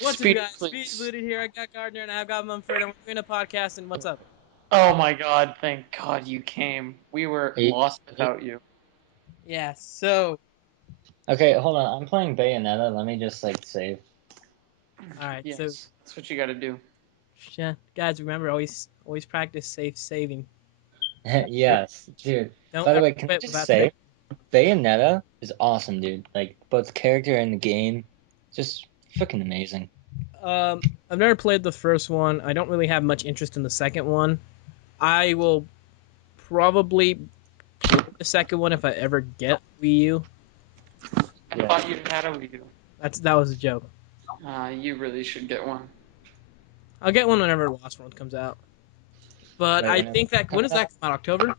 What's up, Speed, guys? Speed please. Booted here. I got Gardner and I have got Mumford, and we're doing a podcast. And what's up? Oh my God! Thank God you came. We were Are you, lost without you. Yeah. So, okay, hold on. I'm playing Bayonetta. Let me just like save. all right. So, Yes, that's what you got to do. yeah, guys, remember always practice safe saving. Yes, dude. Don't By the ever way, can I quit just without say saving. Bayonetta is awesome, dude. Like both character and the game, just freaking amazing. I've never played the first one. I don't really have much interest in the second one. I will probably play the second one if I ever get Wii U. I Yeah. thought you had a Wii U. That was a joke. You really should get one. I'll get one whenever Lost World comes out. But Wait, I whenever think it that when comes does that out, come out? October?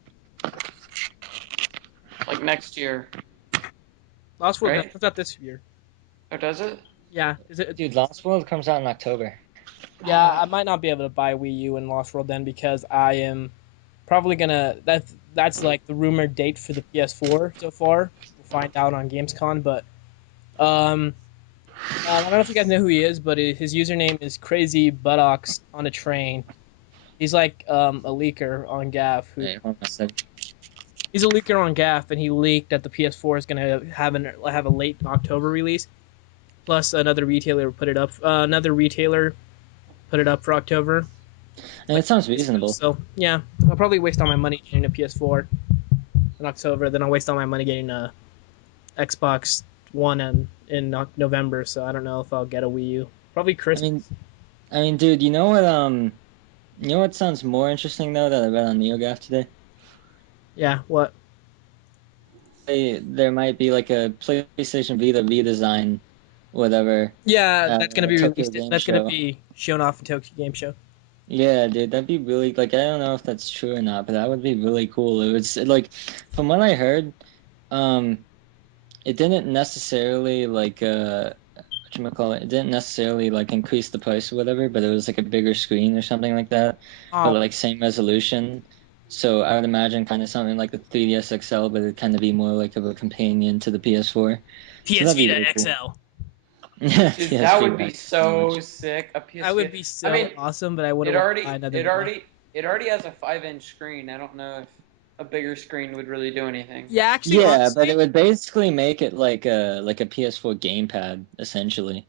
Like next year, Lost World right? comes out this year. Oh, does it? Yeah. Is it? dude, Lost World comes out in October. Yeah, Oh, I might not be able to buy Wii U and Lost World then because I am probably gonna. That's like the rumored date for the PS4 so far. We'll find out on Gamescom, but um, I don't know if you guys know who he is, but his username is Crazy Buttocks on a Train. He's like a leaker on Gaff. Wait, hold on a sec. He's a leaker on Gaff, and he leaked that the PS4 is gonna have a late October release. Plus, another retailer put it up. Another retailer put it up for October. And Like it sounds reasonable. so, yeah, I'll probably waste all my money getting a PS4 in October. Then I'll waste all my money getting a Xbox One in November. So I don't know if I'll get a Wii U. Probably I mean, Christmas. dude, you know what sounds more interesting though that I read on NeoGAF today? Yeah. What? There might be like a PlayStation Vita redesign, whatever, Yeah, that's gonna be Tokyo released. Game That's gonna Show. be shown off in Tokyo Game Show. Yeah, dude, that'd be really like I don't know if that's true or not, but that would be really cool. Like from what I heard, um, it didn't necessarily like it didn't necessarily like increase the price or whatever, but it was like a bigger screen or something like that, but Oh, like same resolution. So I would imagine kind of something like the 3DS XL, but it'd kind of be more like of a companion to the PS4. So PS that'd be Vita really cool. XL. Yeah, dude, PS that would be Vita, pretty so much. sick. A I would PS4. be I so mean, awesome, but I it wouldn't want to buy already, another it Vita. already, it already has a 5-inch screen. I don't know if a bigger screen would really do anything. Yeah, actually, Yeah, but it honestly, would basically make it like a PS4 gamepad essentially.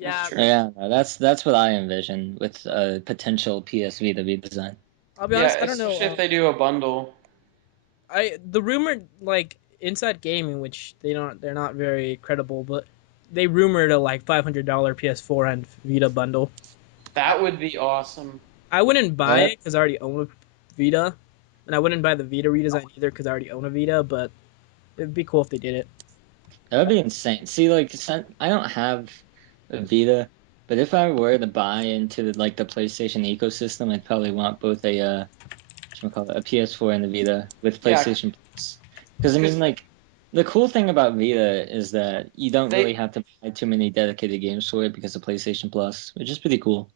That's yeah. true. Yeah, no, that's what I envision with a potential PSV to be designed. I'll be honest. Yeah, I don't know. especially if they do a bundle. The rumored like Inside Gaming, which they're not very credible, but they rumored a like $500 PS4 and Vita bundle. That would be awesome. I wouldn't buy Yeah, it because I already own a Vita, and I wouldn't buy the Vita redesign either because I already own a Vita. But it'd be cool if they did it. that would be insane. See, I don't have a Vita, but if I were to buy into like the PlayStation ecosystem, I'd probably want both a PS4 and a Vita with Yeah, PlayStation Plus. Because I mean, because like, the cool thing about Vita is that you don't really they, have to buy too many dedicated games for it because of PlayStation Plus, which is pretty cool.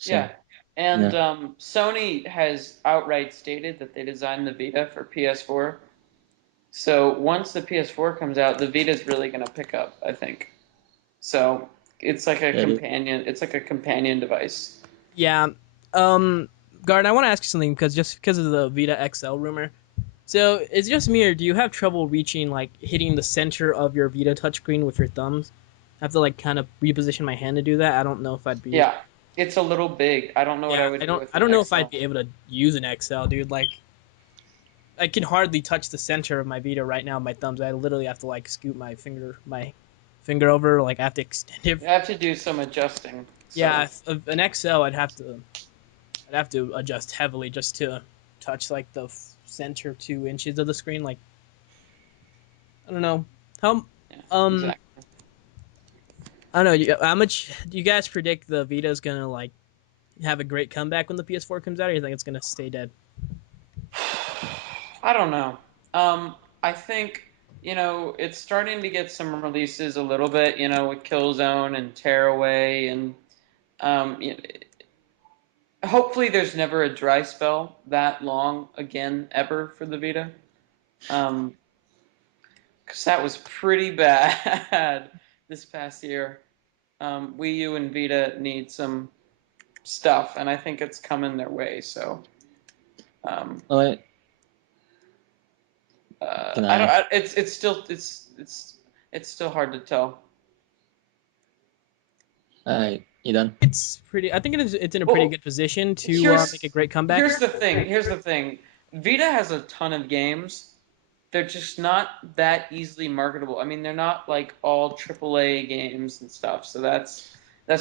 yeah, So, and yeah. Sony has outright stated that they designed the Vita for PS4. So once the PS4 comes out, the Vita's really gonna pick up, I think. So it's like a Yeah, companion. It's like a companion device. Yeah. Um, Garden, I want to ask you something just because of the Vita XL rumor. So is it just me, or do you have trouble reaching like hitting the center of your Vita touchscreen with your thumbs? I have to like kind of reposition my hand to do that. I don't know if I'd be. Yeah, it's a little big. I don't know what I Yeah, would I do don't. with I an don't know if I'd XL. be able to use an XL, dude. Like, I can hardly touch the center of my Vita right now. With my thumbs. I literally have to like scoot my finger over. Like, I have to extend it. You have to do some adjusting. Yeah, So an XL, I'd have to adjust heavily just to touch like the center 2 inches of the screen. Like, I don't know how. yeah, Um, exactly. I don't know. How much do you guys predict the Vita's gonna like have a great comeback when the PS4 comes out, or you think it's gonna stay dead? I don't know. I think it's starting to get some releases a little bit. With Killzone and Tearaway, and um, y- hopefully there's never a dry spell that long again ever for the Vita. Um, because that was pretty bad this past year. Wii U and Vita need some stuff, and I think it's coming their way. So, um, Well, can I don't. I? It's still hard to tell. All right, you done? It's pretty. I think it's in a pretty Well, good position to make a here's great comeback. here's the thing. Here's the thing. Vita has a ton of games. They're just not that easily marketable. I mean, they're not like all AAA games and stuff. So that's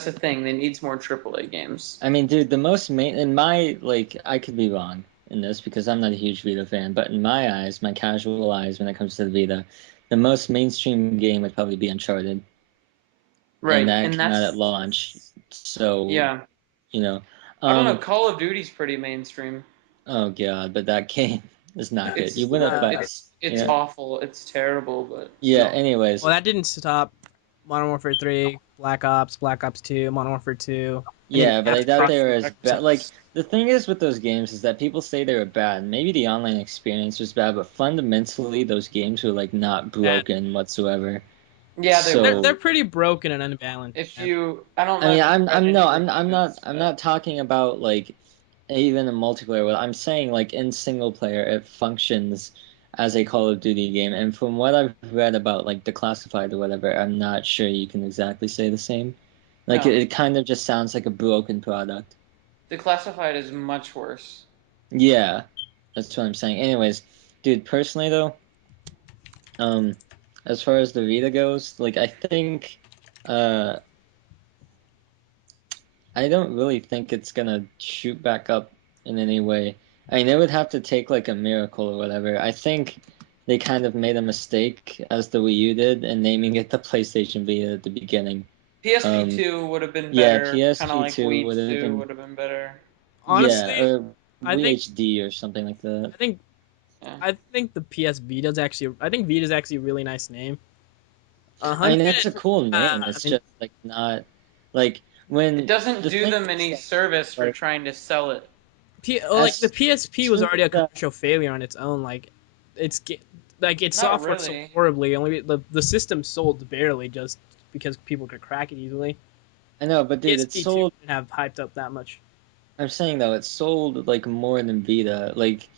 the thing. They need more AAA games. I mean, dude, the most main in my like I could be wrong in this because I'm not a huge Vita fan, but in my eyes, my casual eyes, when it comes to the Vita, the most mainstream game would probably be Uncharted, and Right, that and came out at that's launch. So, yeah. you know, I don't know. um, Call of Duty's pretty mainstream. oh God, but that game is not good. You It's wouldn't, Uh, but it's yeah, awful. It's terrible, but yeah. still. Anyways, well, that didn't stop Modern Warfare 3, Black Ops 2, Modern Warfare 2, and even yeah, but I Mass doubt Effect they were as bad. Like Exodus. the thing is with those games is that people say they were bad. Maybe the online experience was bad, but fundamentally those games were like not Man, broken whatsoever. Yeah, they they're So were. pretty broken and unbalanced, If man. you, I don't I know mean, if you've read any reviews, I'm but not talking about like even a multiplayer. Well, I'm saying like in single player, it functions as a Call of Duty game. And from what I've read about like Declassified or whatever, I'm not sure you can exactly say the same. Like no, it kind of just sounds like a broken product. Declassified is much worse. Yeah, that's what I'm saying. Anyways, dude, personally though, um, as far as the Vita goes, like I think, uh, I don't really think it's gonna shoot back up in any way. I mean, it would have to take like a miracle or whatever. I think they kind of made a mistake as the Wii U did in naming it the PlayStation Vita at the beginning. PSP Um, two would have been yeah, better. Kind of PSP like 2 Wii would have two been would have been better. yeah, Honestly, or I Wii think HD or something like that. I think Yeah. I think the PS Vita's actually I think Vita's actually a really nice name. I mean, 100. it's a cool name. I It's mean, just like not like It when doesn't the do thing them is any that service for like trying to sell it. Like the as PSP was soon already a as commercial failure on its own. It's like its Not software sold really. horribly. Only the system sold barely just because people could crack it easily. I know, but dude, it's PSP two sold. didn't have hyped up that much. I'm saying though, it's sold like more than Vita. Like,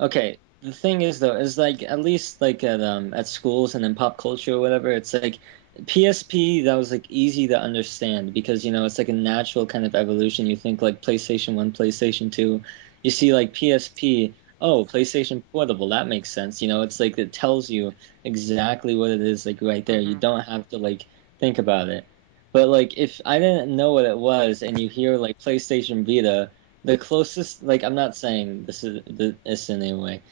okay, the thing is though, is like at least like at schools and in pop culture or whatever, it's like PSP that was like easy to understand because you know it's like a natural kind of evolution. You think like PlayStation 1, PlayStation 2, you see like PSP, oh, PlayStation Portable, that makes sense. You know, it's like it tells you exactly what it is like right there. You Hmm. don't have to like think about it. But like if I didn't know what it was and you hear like PlayStation Vita, the closest like I'm not saying this in any way,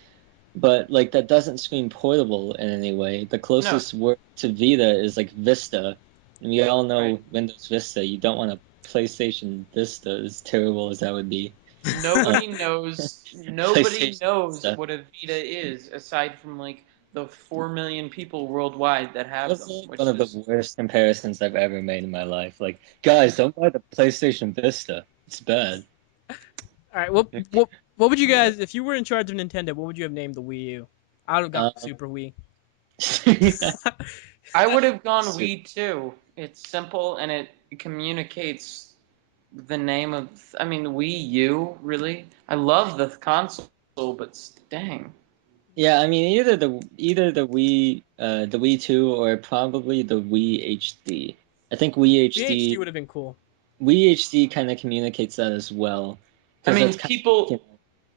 but like that doesn't scream portable in any way. The No, closest word to Vita is like Vista. And we all right. know Windows Vista. You don't want a PlayStation Vista, as terrible as that would be. Um, Nobody knows. Nobody PlayStation knows Vista. what a Vita is, aside from like the 4 million people worldwide that That have was them, like one which of the is worst comparisons I've ever made in my life. Like, guys, don't buy the PlayStation Vista. It's bad. All right, what would you guys if you were in charge of Nintendo? What would you have named the Wii U? I would have gone Um, Super Wii. I would have gone Super. Wii too. It's simple and it communicates the name of. I mean, Wii U. Really, I love the console, but dang, Yeah, I mean either the Wii 2 or probably the Wii HD. I think VHD would have been cool. Wii HD kind of communicates that as well I because that's mean, kind of people.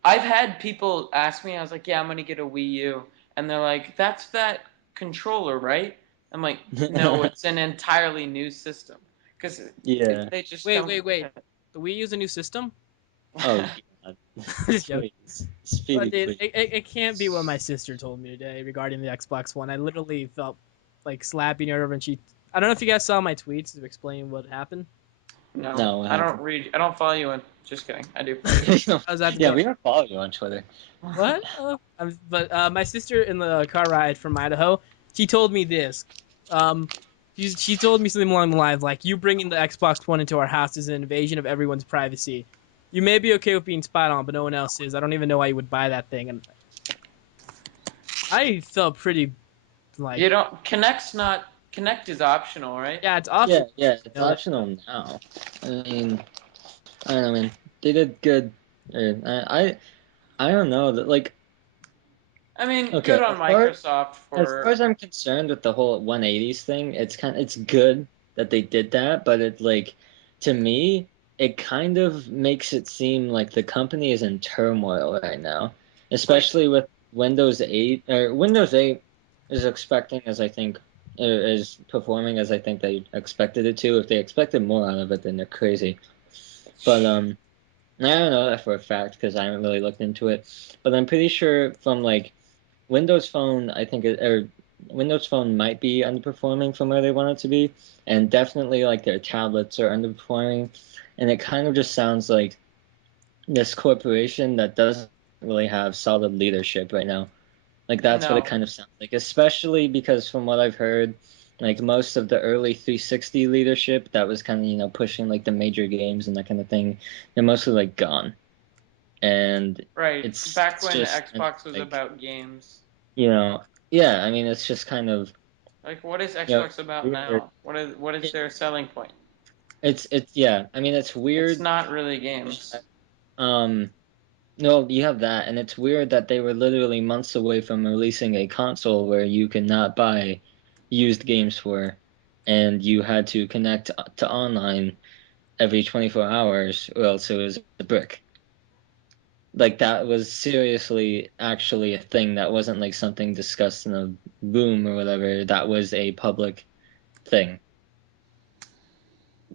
I've had people ask me. I was like, "Yeah, I'm gonna get a Wii U," and they're like, "That's that controller, right?" I'm like, you "No, know. it's an entirely new system," because Yeah. they just Wait, don't wait, wait. get The Wii U's a new system? Oh it. God. Just joking. Please. But Speedy, dude, please. it can't be what my sister told me today regarding the Xbox One. I literally felt like slapping her when she. I don't know if you guys saw my tweets to explain what happened. No, No, what I don't happened? read. I don't follow you. Just kidding. I do follow you. I was at the Yeah, door. we are following you on Twitter. What? But my sister in the car ride from Idaho, she told me this. Um, she told me something along the lines like, "You bringing the Xbox One into our house is an invasion of everyone's privacy. You may be okay with being spied on, but no one else is. I don't even know why you would buy that thing." And I felt pretty like, You don't. Connect's not. Connect is optional, right? Yeah, it's Yeah, optional. yeah, it's You know, optional now. I mean, I don't know, man. They did good. I don't know that like I mean, okay, good on Microsoft as far for as I'm concerned with the whole 180s thing, it's good that they did that, but it like to me it kind of makes it seem like the company is in turmoil right now, like especially with Windows 8 or Windows 8 is expecting as I think is performing as I think they expected it to. If they expected more out of it, then they're crazy. But I don't know that for a fact because I haven't really looked into it. But I'm pretty sure from like Windows Phone, I think or Windows Phone might be underperforming from where they want it to be, and definitely like their tablets are underperforming, and it kind of just sounds like this corporation that doesn't really have solid leadership right now. Like that's what it no, kind of sounds like, especially because from what I've heard, like most of the early 360 leadership that was kind of pushing like the major games and that kind of thing, they're mostly like gone, and right. Back it's when just kind of Xbox was like about games. you know yeah, I mean it's just kind of Like, what is you know Xbox about weird. now? What is their selling point? It's yeah. I mean, it's It's weird. not really games. Um, no, you have that, and it's weird that they were literally months away from releasing a console where you cannot buy used games for, and you had to connect to online every 24 hours, or else it was a brick. Like that was seriously actually a thing. That wasn't like something discussed in a room or whatever. That was a public thing.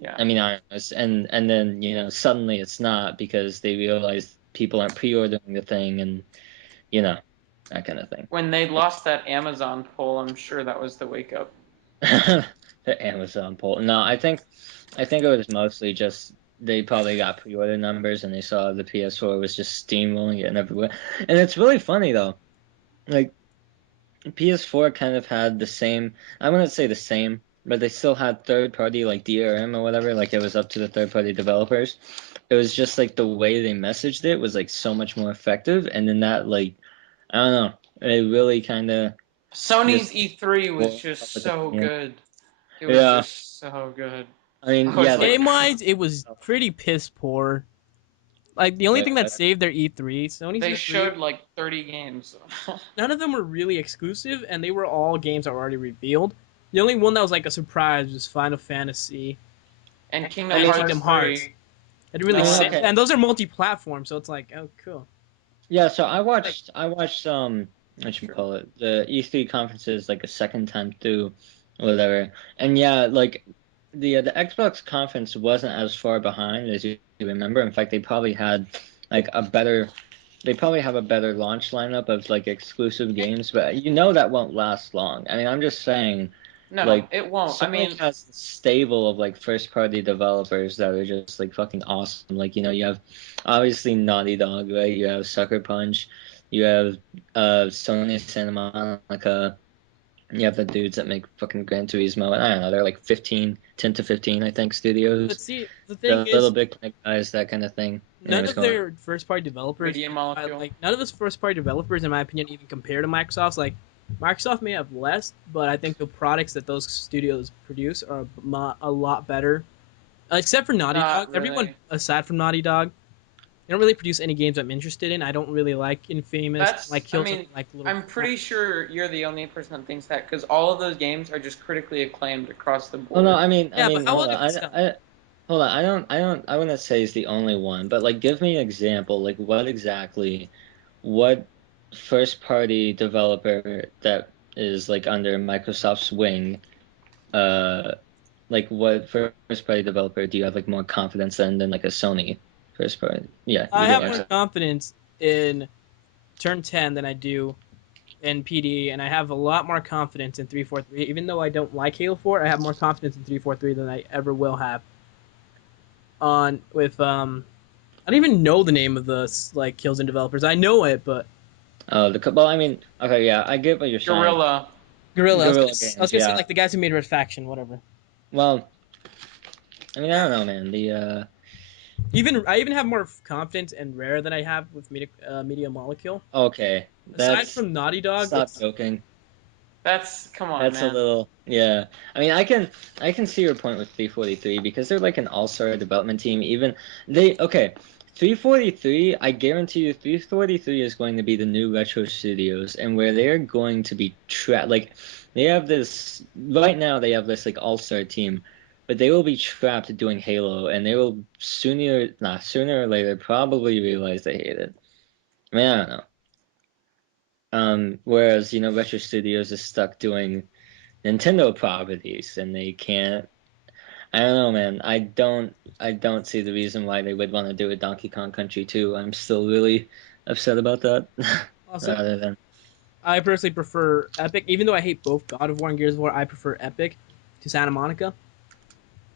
Yeah. I mean, I and then suddenly it's not because they realize people aren't pre-ordering the thing and you know that kind of thing. When they lost that Amazon poll, I'm sure that was the wake up. The Amazon poll. No, I think it was mostly just they probably got pre-order numbers and they saw the PS4 was just steamrolling it everywhere. And it's really funny though. Like PS4 kind of had the same, I wouldn't say the same, but they still had third party like DRM or whatever, like it was up to the third party developers. It was just like the way they messaged it was like so much more effective. And then that like I don't know, it really kind of Sony's just E3 was for just public so opinion. good. It was Yeah, just so good. I mean, I yeah, was the like, game wise, it was pretty piss poor. Like the only thing that uh, saved their E3, Sony's they E3, showed like 30 games. none of them were really exclusive, and they were all games that were already revealed. The only one that was like a surprise was Final Fantasy And Kingdom I and mean, Hearts Kingdom Hearts. 3. They didn't I really No mean, say, okay, one. and those are multi-platform, so it's like, oh, cool. yeah. So I Like, watched, I watched, That's what you true. call it, the E3 conferences like a second time through, or whatever. And yeah, like the Xbox conference wasn't as far behind as you remember. In fact, they probably had like a better, they probably have a better launch lineup of like exclusive games, but that won't last long. I mean, I'm just saying, No, like it won't. I Sony mean, has this stable of like first party developers that are just like fucking awesome. Like, you have obviously Naughty Dog, right? You have Sucker Punch, you have Sony Santa Monica, you have the dudes that make fucking Gran Turismo, and I don't know, they're like 15, 10 to 15, I think, but studios. see, the thing The Little is, Big Planet guys, that kind of thing. none Anyways, of go on. their first-party developers, Media Molecule. like none of those first-party developers, in my opinion, even compare to Microsoft's. Like, Microsoft may have less, but I think the products that those studios produce are a lot better. Except for Naughty Dog, Not everyone really. aside from Naughty Dog, they don't really produce any games I'm interested in. I don't really like Infamous, like I Killzone, mean, like Little. I'm pretty sure you're the only person that thinks that because all of those games are just critically acclaimed across the Oh no, board. I Yeah, but mean, how hold well on. do they sell? Hold on. I wouldn't say he's the only one, but like, give me an example. Like, what first party developer that is like under Microsoft's wing, uh, like what first party developer do you have like more confidence in than like a Sony first party? Yeah, I you do have more actually. confidence in Turn 10 than I do in PD, and I have a lot more confidence in 343. Even though I don't like Halo 4, I have more confidence in 343 than I ever will have on with I don't even know the name of the like Killzone developers. I know it, but Well, I mean, okay, yeah, I get what you're saying. Gorilla. Guerrilla. Guerrilla I was Games, gonna say yeah. like the guys who made Red Faction, whatever. Well, I mean, I don't know, man. Even I even have more confidence in Rare than I have with Media Molecule. Okay, Aside that's from Naughty Dog, stop it's joking. Come on, That's a man. little, yeah. I mean, I can see your point with 343 because they're like an all-star development team. Even okay, 343, I guarantee you 343 is going to be the new Retro Studios and where they're going to be trapped. Like they have this right now, they have this like all-star team, but they will be trapped doing Halo and they will sooner or later probably realize they hate it. I mean, I don't know. Whereas, Retro Studios is stuck doing Nintendo properties and they can't. I don't know, man. I don't see the reason why they would want to do a Donkey Kong Country 2. I'm still really upset about that. Also, Rather than I personally prefer Epic, even though I hate both God of War and Gears of War. I prefer Epic to Santa Monica.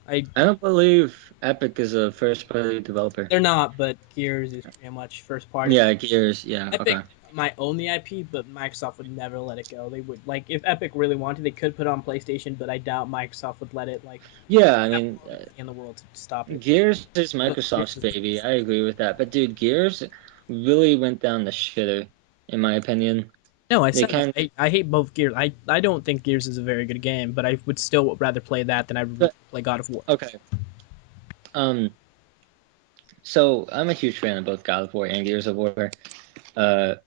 I I don't believe Epic is a first party developer. They're not, but Gears is pretty much first party. Yeah, Gears, yeah, Epic okay. might own the IP, but Microsoft would never let it go. They would like if Epic really wanted, they could put it on PlayStation, but I doubt Microsoft would let it. Like Yeah, I have mean, all the money in the world to stop it. Gears is But Gears Microsoft's is baby. I agree with that. But dude, Gears really went down the shitter, in my opinion. no, I They said that. kind of, I hate both Gears. I don't think Gears is a very good game, but I would still rather play that than I would but play God of War. okay. Um, so I'm a huge fan of both God of War and Gears of War.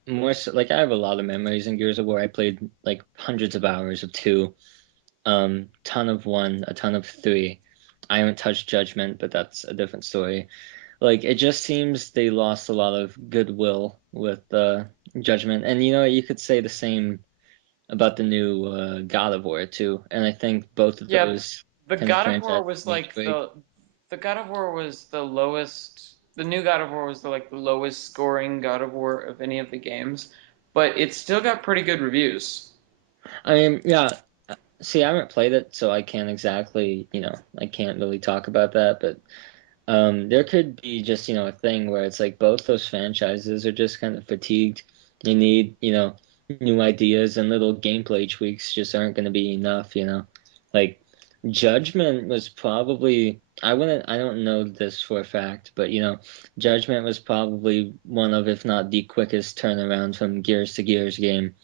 More so, like I have a lot of memories in Gears of War. I played like hundreds of hours of two, ton of one, a ton of three. I haven't touched Judgment, but that's a different story. Like it just seems they lost a lot of goodwill with Judgment, and you could say the same about the new God of War too. And I think both of Yeah, those the kind of God of War franchises was need a like break. the God of War was the lowest. The new God of War was the lowest scoring God of War of any of the games, but it still got pretty good reviews. I mean, yeah. See, I haven't played it, so I can't exactly, I can't really talk about that. But there could be just, a thing where it's like both those franchises are just kind of fatigued. They need, new ideas and little gameplay tweaks just aren't going to be enough. Like Judgment was probably, I don't know this for a fact, but Judgment was probably one of, if not the quickest turnaround from Gears to Gears game.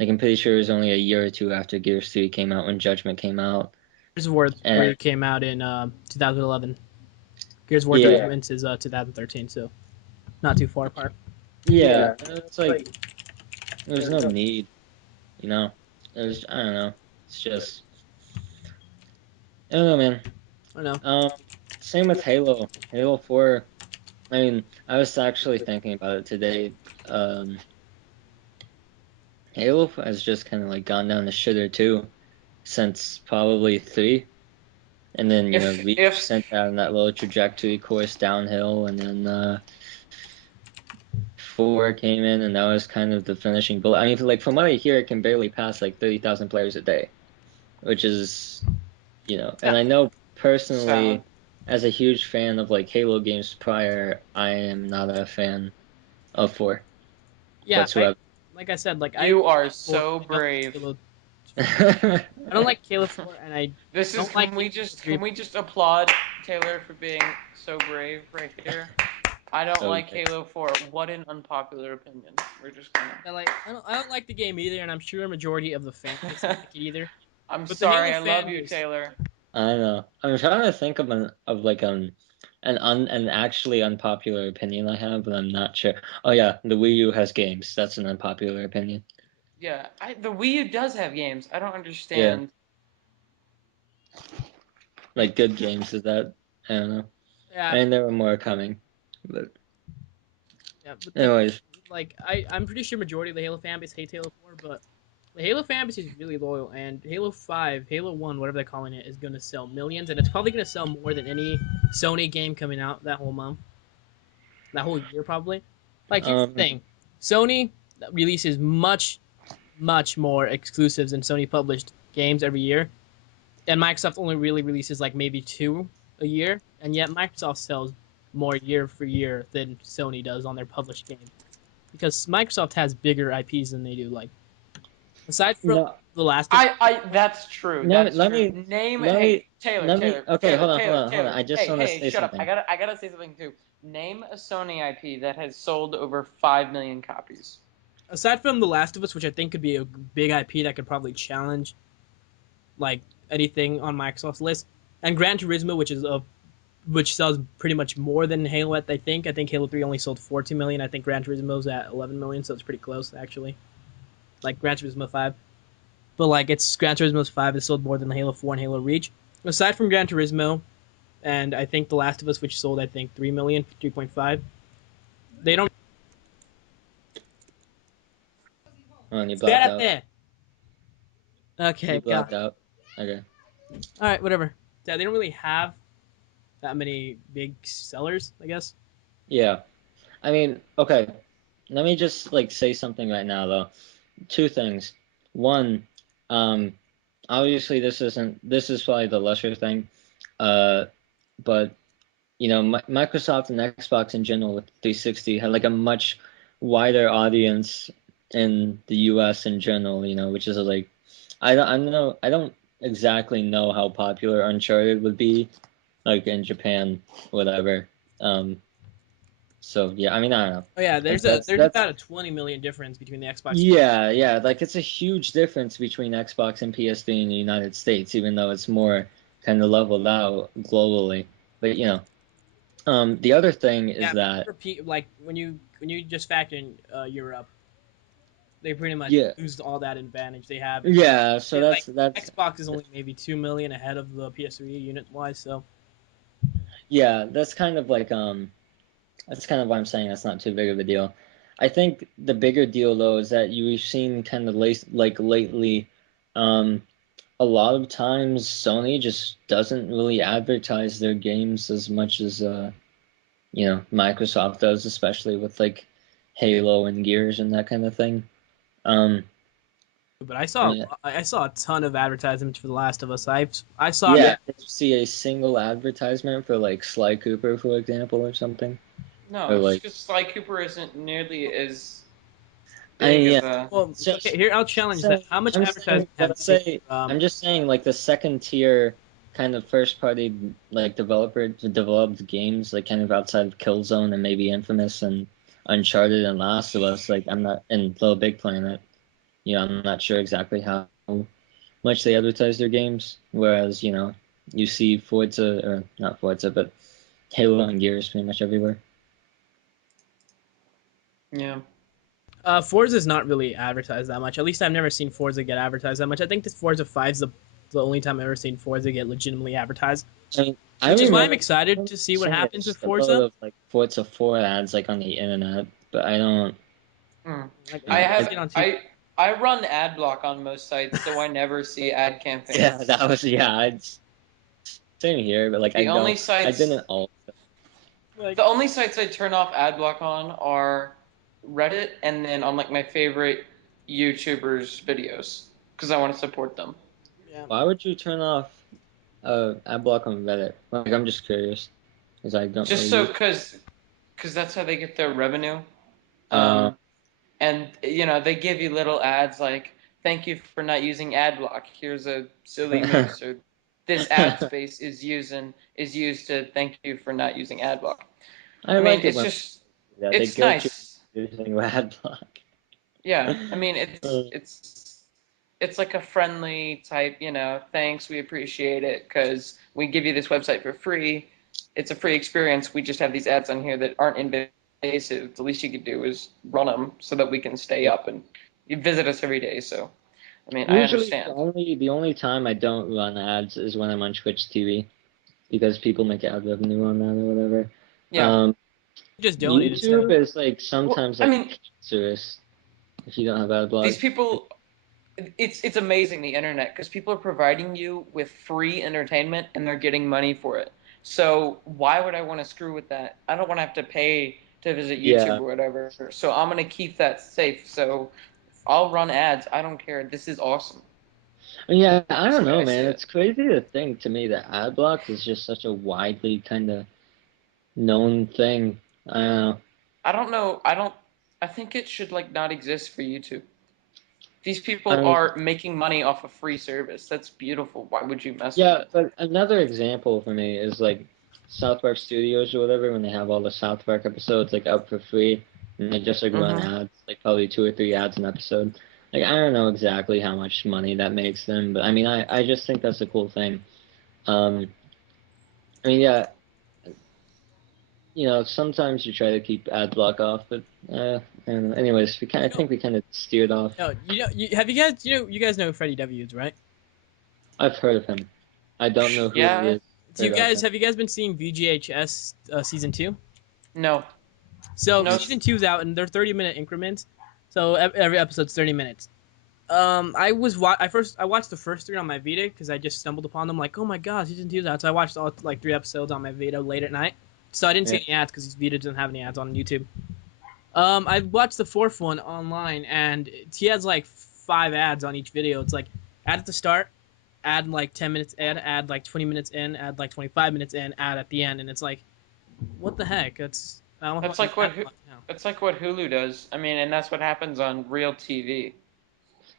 Like I'm pretty sure it was only a year or two after Gears 3 came out when Judgment came out. Gears of War And 3 came out in 2011. Gears of War yeah, Judgment is 2013, so not too far apart. yeah, and it's like there's no need, you know. There's I don't know. It's just I don't know, man. I know. Um, Same with Halo. Halo 4. I mean, I was actually thinking about it today. Um, Halo has just kind of like gone down the shitter too since probably 3. And then, If Reach if sent down that little trajectory course downhill, and then 4 came in, and that was kind of the finishing bullet. I mean, like from what I hear, it can barely pass like 30,000 players a day, which is, and I know sad. personally, as a huge fan of like Halo games prior, I am not a fan of 4 Yeah, whatsoever. like I said, like I You are like 4. so I don't like brave. Halo 2. I don't like Halo 4, and I This is don't like Halo 3. can we just applaud Taylor for being so brave right here? I don't like Okay. Halo 4. What an unpopular opinion. We're just gonna. And like I don't like the game either, and I'm sure a majority of the fan base don't like it either. I'm But the Halo sorry. I love fan you, base, Taylor. I don't know. I'm trying to think of like an actually unpopular opinion I have, but I'm not sure. Oh yeah, the Wii U has games. That's an unpopular opinion. Yeah, the Wii U does have games. I don't Yeah, understand. like good games is that? I don't know. yeah, And there were more coming, but yeah. But the anyways, like I'm pretty sure majority of the Halo fan base hates Halo 4, but the Halo fan base is really loyal, and Halo 5, Halo 1, whatever they're calling it, is going to sell millions, and it's probably going to sell more than any Sony game coming out that whole month, that whole year, probably. Like, here's the um, thing Sony releases much more exclusives than Sony published games every year, and Microsoft only really releases like maybe two a year, and yet Microsoft sells more year for year than Sony does on their published games because Microsoft has bigger IPs than they do. Like, aside from no, The Last of Us, That's true. no, That's let true. me, let me, let me. Okay, hold on. I just Hey, want to hey, say shut up. something. I gotta say something too. Name a Sony IP that has sold over 5 million copies. aside from The Last of Us, which I think could be a big IP that could probably challenge like anything on Microsoft's list, and Gran Turismo, which sells pretty much more than Halo. I think. I think Halo 3 only sold 14 million. I think Gran Turismo's at 11 million, so it's pretty close actually. Like Gran Turismo 5, but like it's Gran Turismo 5 has sold more than Halo 4 and Halo Reach. Aside from Gran Turismo, and I think The Last of Us, which sold I think 3 million, 3.5. They don't. Oh, and you blacked out. Espérate. You Okay, God. blacked out. Okay. All right, whatever. Yeah, they don't really have that many big sellers, I guess. Yeah. I mean, okay. Let me just like say something right now though. Two things. One, um, obviously this is probably the lesser thing, uh, but you know, Microsoft and Xbox in general with 360 had like a much wider audience in the US in general, you know, which is like I don't exactly know how popular Uncharted would be like in Japan, whatever. Um, so yeah, I mean I don't know. Oh yeah, Like there's that's about a 20 million difference between the Xbox. yeah, yeah, like it's a huge difference between Xbox and PS3 in the United States, even though it's more kind of leveled out globally. But you know, the other thing is Yeah, that repeat like when you just factor in Europe, they pretty much yeah, lose all that advantage they have. yeah, so Yeah, like that's Xbox is only maybe 2 million ahead of the PS3 unit wise. So yeah, that's kind of why I'm saying that's not too big of a deal. I think the bigger deal though is that you've seen kind of like lately, um, a lot of times Sony just doesn't really advertise their games as much as you know, Microsoft does, especially with like Halo and Gears and that kind of thing. Um, but yeah, I saw a ton of advertisements for The Last of Us. I saw yeah. Did you see a single advertisement for like Sly Cooper, for example, or something? No, Or it's like, because Sly Cooper isn't nearly as I big mean, yeah. of a. well, It's okay, just, here I'll just challenge that. saying. How much I'm saying, advertisement have let's they made say, for I'm just saying, like the second tier kind of first party like developer developed games, like kind of outside of Killzone and maybe Infamous and Uncharted and Last of Us. Like I'm not in Little Big Planet. You know, I'm not sure exactly how much they advertise their games. Whereas, you know, you see Forza, or not Forza, but Halo and Gears pretty much everywhere. Yeah. Forza is not really advertised that much. At least I've never seen Forza get advertised that much. I think this Forza 5 is the only time I've ever seen Forza get legitimately advertised, I mean, which is why I'm excited to see what seeing a happens with shitload Forza. of like Forza 4 ads like on the internet, but I don't. Hmm. Like I I It, see it have on TV. I run ad block on most sites, so I never see ad yeah, campaigns. that was yeah. Same here, but like The only I didn't sites all. Like the only sites I turn off ad block on are Reddit and then on like my favorite YouTubers videos because I want to support them. yeah, Why would you turn off ad block on Reddit? Like I'm just curious because I don't Just really so use. because that's how they get their revenue. Uh, Um, and they give you little ads like thank you for not using ad block. Here's a silly moose or this ad space is used to thank you for not using ad block. I I mean, like it it's when just yeah, they it's guilt you nice. using ad block. Yeah, I mean Uh, it's like a friendly type, thanks, we appreciate it because we give you this website for free. It's a free experience. We just have these ads on here that aren't invasive. The least you could do is run them so that we can stay yeah. up and you visit us every day. So, I mean, I Usually understand. the only time I don't run ads is when I'm on Twitch TV because people make ad revenue on that or whatever. Yeah. Um, just donated some. YouTube is like Well, sometimes I like mean, cancerous if you don't have ad block. these people it's amazing the internet because people are providing you with free entertainment and they're getting money for it. So why would I want to screw with that? I don't want to have to pay to visit YouTube Yeah. or whatever. So I'm gonna keep that safe. So I'll run ads. I don't care. This is awesome. Yeah, I That's don't the way know, I see man. it. It's crazy to think to me that ad block is just such a widely kind of known thing. I don't know. I don't know. I think it should like not exist for YouTube. These I people mean, are making money off a free service. That's beautiful. Why would you mess with yeah, it? but another example for me is like South Park Studios or whatever when they have all the South Park episodes like up for free. and they just like run Mm-hmm. ads, like probably 2 or 3 ads an episode. Like I don't know exactly how much money that makes them, but I mean I just think that's a cool thing. Um, I mean yeah, sometimes you try to keep ad block off, but I don't know. Anyways, I You know, think we kind of steered off. no, have you guys, you guys know who Freddie W is, right? I've heard of him. I don't know who he Yeah. is. Do you Heard of guys him. have you guys been seeing VGHS season 2? No. So No. season two's out, and they're 30-minute increments. So every episode's 30 minutes. I watched the first three on my Vita because I just stumbled upon them. Like, oh my god, season two's out. So I watched all like 3 episodes on my Vita late at night. So I didn't see Yeah. any ads because Vita doesn't have any ads on YouTube. I watched the fourth one online, and he has like 5 ads on each video. It's like ad at the start, ad like 10 minutes in, ad like 20 minutes in, ad like 25 minutes in, ad at the end, and it's like, what the heck? I don't That's find like that what much now. that's like what Hulu does. I mean, and that's what happens on real TV.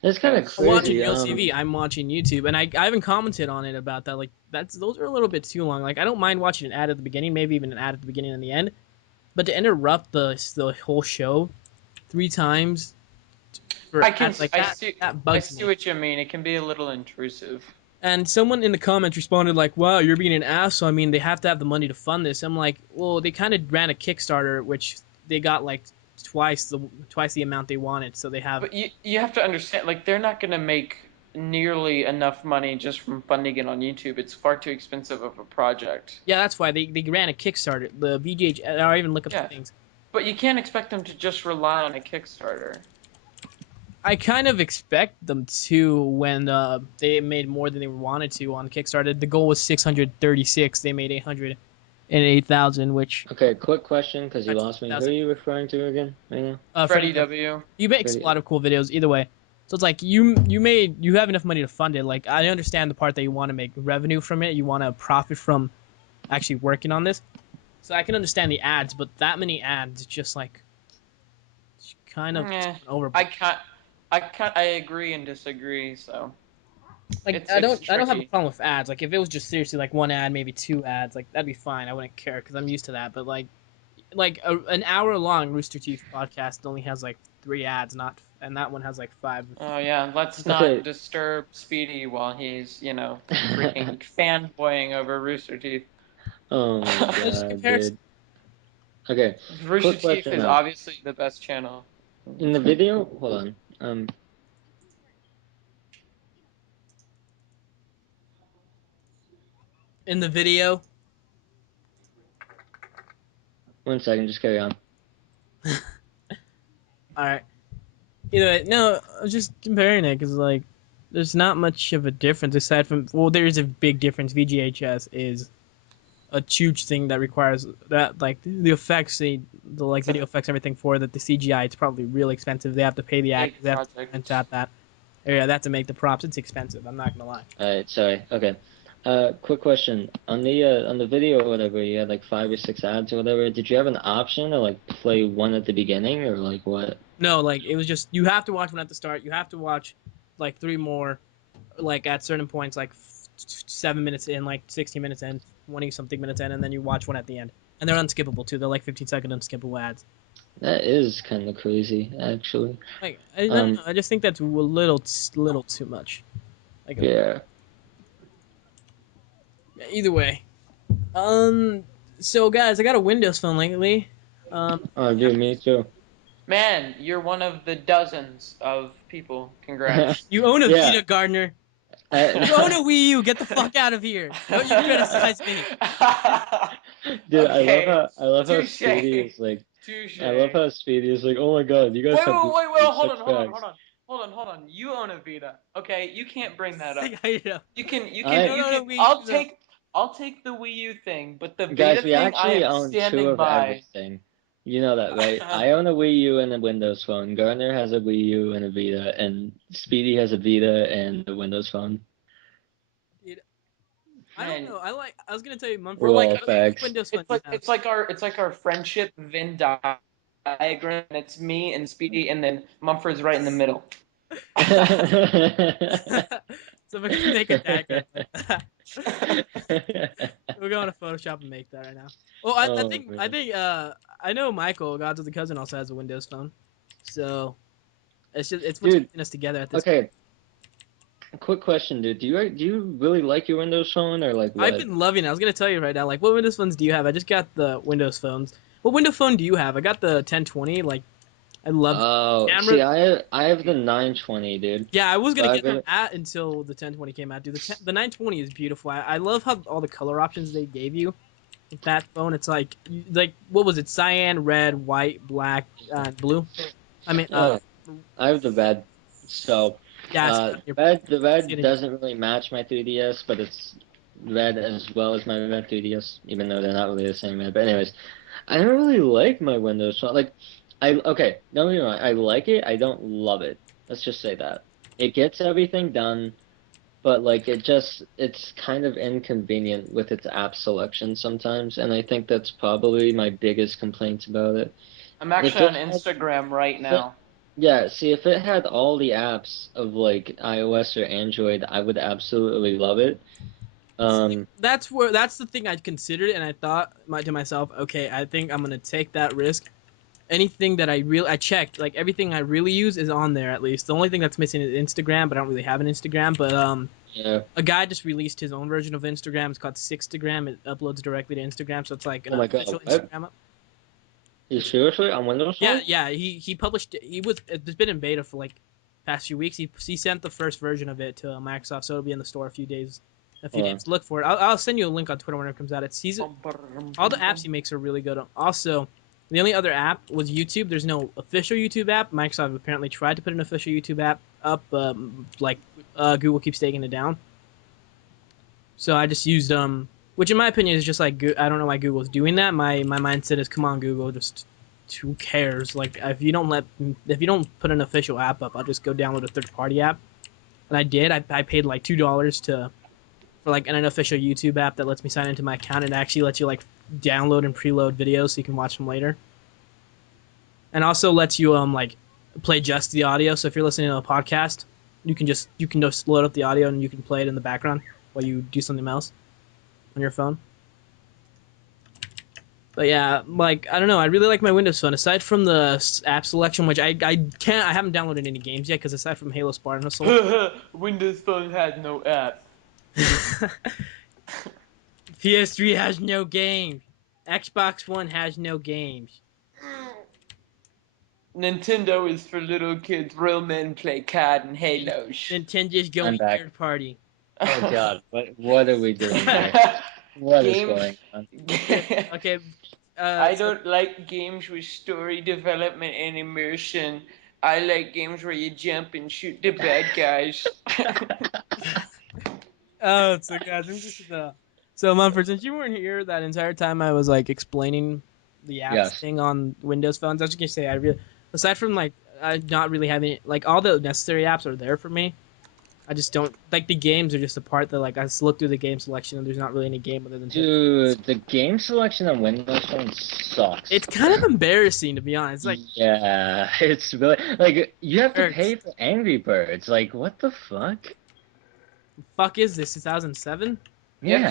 That's kind of Because I'm watching crazy. real TV. I'm watching YouTube, and I haven't commented on it about that. Like those are a little bit too long. Like I don't mind watching an ad at the beginning, maybe even an ad at the beginning and the end, but to interrupt the whole show 3 times for ads like that I bugs see me. what you mean. It can be a little intrusive. And someone in the comments responded like, "Wow, you're being an asshole. I mean, they have to have the money to fund this." I'm like, "Well, they kind of ran a Kickstarter, which they got like twice the amount they wanted, so they have." But you have to understand, like they're not going to make nearly enough money just from funding it on YouTube. It's far too expensive of a project. Yeah, that's why they ran a Kickstarter. The VGH, I'll even look up the Yeah, things. but you can't expect them to just rely on a Kickstarter. I kind of expect them to when they made more than they wanted to on Kickstarter. The goal was 636. They made 808,000, which Okay, quick question because you that's lost me. Who are 1,000. you referring to again right now? Freddie Freddie W. W. He makes a Pretty. lot of cool videos either way. So it's like you have enough money to fund it. Like I understand the part that you want to make revenue from it. You want to profit from actually working on this. So I can understand the ads, but that many ads just like kind of Eh, I overboard. can't. I agree and disagree. So Like it's I don't have a tricky. problem with ads. Like if it was just seriously like one ad, maybe 2 ads, like that'd be fine. I wouldn't care because I'm used to that. But an hour long Rooster Teeth podcast only has like 3 ads, not and that one has like 5. Oh yeah, let's not Okay. disturb Speedy while he's freaking fanboying over Rooster Teeth. Oh my It's just god, comparison. dude. Okay, Rooster quick Teeth question is though. obviously the best channel. In the video, hold on. In the video. 1 second, just carry on. All right. Either way, no, I was just comparing it because like there's not much of a difference aside from there is a big difference. VGHS is a huge thing that requires that like the effects, the like It's a video effects, everything for that. The CGI, it's probably really expensive. They have to pay the big actors, they have to rent project. out that area, they have to make the props. It's expensive. I'm not gonna lie. Alright, sorry. Okay. Quick question. On the video or whatever, you had like 5 or 6 ads or whatever. Did you have an option to like play one at the beginning or like what? No, like it was just you have to watch one at the start. You have to watch like 3 more, like at certain points, like 7 minutes in, like 16 minutes in, 20 something minutes in, and then you watch one at the end. And they're unskippable too. They're like 15-second unskippable ads. That is kind of crazy, actually. Like I don't Um, know. I just think that's a little too much. Like yeah. either way. Um. So guys, I got a Windows phone lately. Oh, dude, me too. Man, you're one of the dozens of people. Congrats. You own a Yeah. Vita, Gardner. You own I, a Wii U. Get the fuck out of here. Don't you criticize me. dude, Okay, I love how touche, Speedy is like, touche. I love how Speedy is like, oh my god, you guys Wait, have wait, wait, wait, hold such on, hold on, hold facts. on, hold on, hold on. You own a Vita, okay? You can't bring that up. I know. I I don't own a Wii I'll U though. take the Wii U thing, but the Guys, Vita we thing, I actually am own two standing of by. everything. You know that, right? I own a Wii U and a Windows phone. Garner has a Wii U and a Vita, and Speedy has a Vita and a Windows phone. Dude, I don't Man, know. I was gonna tell you, we're Mumford. Well, like Which facts. Windows phone do you have? it's like our friendship Venn diagram. And it's me and Speedy, and then Mumford's right in the middle. So So if I can make a diagram like that, we'll go into Photoshop and make that right now. Well, I Oh think I man, think I know Michael, Gods of the Cousin, also has a Windows phone, so it's what's dude. keeping us together at this. Okay, quick question, dude. Do you really like your Windows Phone or like I've what? been loving it. I was gonna tell you right now, like, what Windows phones do you have? I just got the Windows phones. What Windows phone do you have? I got the 1020. Like, I love the Oh, camera. see, I have the 920, dude. Yeah, I was So gonna I get really, that until the 1020 came out, dude. The 920 is beautiful. I love how all the color options they gave you with that phone. It's like what was it? Cyan, red, white, black, and blue. I mean, yeah, I have the red. So, yeah, I see that on your. the I see red it in your. doesn't really match my 3DS, but it's red as well as my red 3DS, even though they're not really the same red. But anyways, I don't really like my Windows Phone. Like, okay, don't get me wrong, I like it. I don't love it. Let's just say that it gets everything done. But like it's kind of inconvenient with its app selection sometimes, and I think that's probably my biggest complaint about it. I'm If actually it on had, Instagram right if it, now. yeah, see, if it had all the apps of like iOS or Android, I would absolutely love it. See, Um, that's the thing I considered, and I thought to myself, okay, I think I'm gonna take that risk. Anything that I checked, like everything I really use is on there at least. The only thing that's missing is Instagram, but I don't really have an Instagram. But yeah. a guy just released his own version of Instagram. It's called Sixtagram. It uploads directly to Instagram, so it's like an Oh my official God, what? Instagram. You seriously on Windows Yeah, Phone? yeah. He published. It's been in beta for like past few weeks. He sent the first version of it to Microsoft, so it'll be in the store a few days. A few Hold days. on. Look for it. I'll send you a link on Twitter when it comes out. It's he's Bum, bum, all the bum, apps bum. he makes are really good. Also, the only other app was YouTube. There's no official YouTube app. Microsoft apparently tried to put an official YouTube app up, Google keeps taking it down. So I just used which in my opinion is just like I don't know why Google's doing that. My mindset is, come on Google, just who cares? Like if you don't put an official app up, I'll just go download a third party app. And I did. I paid like $2 to for like an unofficial YouTube app that lets me sign into my account and actually lets you like download and preload videos so you can watch them later. And also lets you like play just the audio. So if you're listening to a podcast, you can just load up the audio and you can play it in the background while you do something else on your phone. But yeah, like I don't know, I really like my Windows Phone. Aside from the app selection, which I haven't downloaded any games yet because aside from Halo Spartan Assault, Windows Phone had no app. PS3 has no games, Xbox One has no games. Nintendo is for little kids. Real men play COD and Halos. Nintendo's I'm going back. third party. Oh God, what are we doing here? What is Games. going on? Okay, okay. I So don't like games with story development and immersion. I like games where you jump and shoot the bad guys. oh, so guys, so Mumford, since you weren't here that entire time, I was like explaining the apps Yes. thing on Windows phones. I was just gonna say, I really, aside from like, I not really having like all the necessary apps are there for me. I just don't like the games are just a part that like I just look through the game selection and there's not really any game other than Halo. Dude, the game selection on Windows Phone sucks. It's kind of embarrassing to be honest. It's like Yeah, it's really like you have to hurts. pay for Angry Birds. Like, what the fuck? Fuck is this 2007? Yeah, You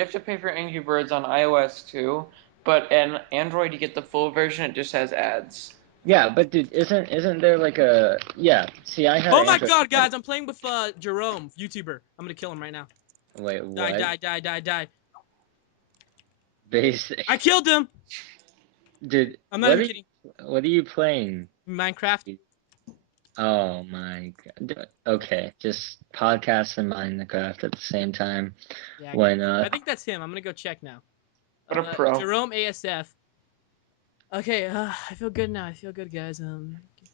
have to pay for Angry Birds on iOS too, but in Android you get the full version. It just has ads. yeah, but dude, isn't there like a yeah? See, I had Oh my Android. god, guys! I'm playing with Jerome, YouTuber. I'm gonna kill him right now. Wait, Die, what? die, die, die, die. Basic, I killed him. dude. I'm not even kidding. What are you playing? Minecraft. Oh my God. Okay, just podcast and Minecraft at the same time. Yeah, Why I not? think that's him. I'm gonna go check now. What a pro. Jerome ASF. Okay, I feel good now. I feel good, guys.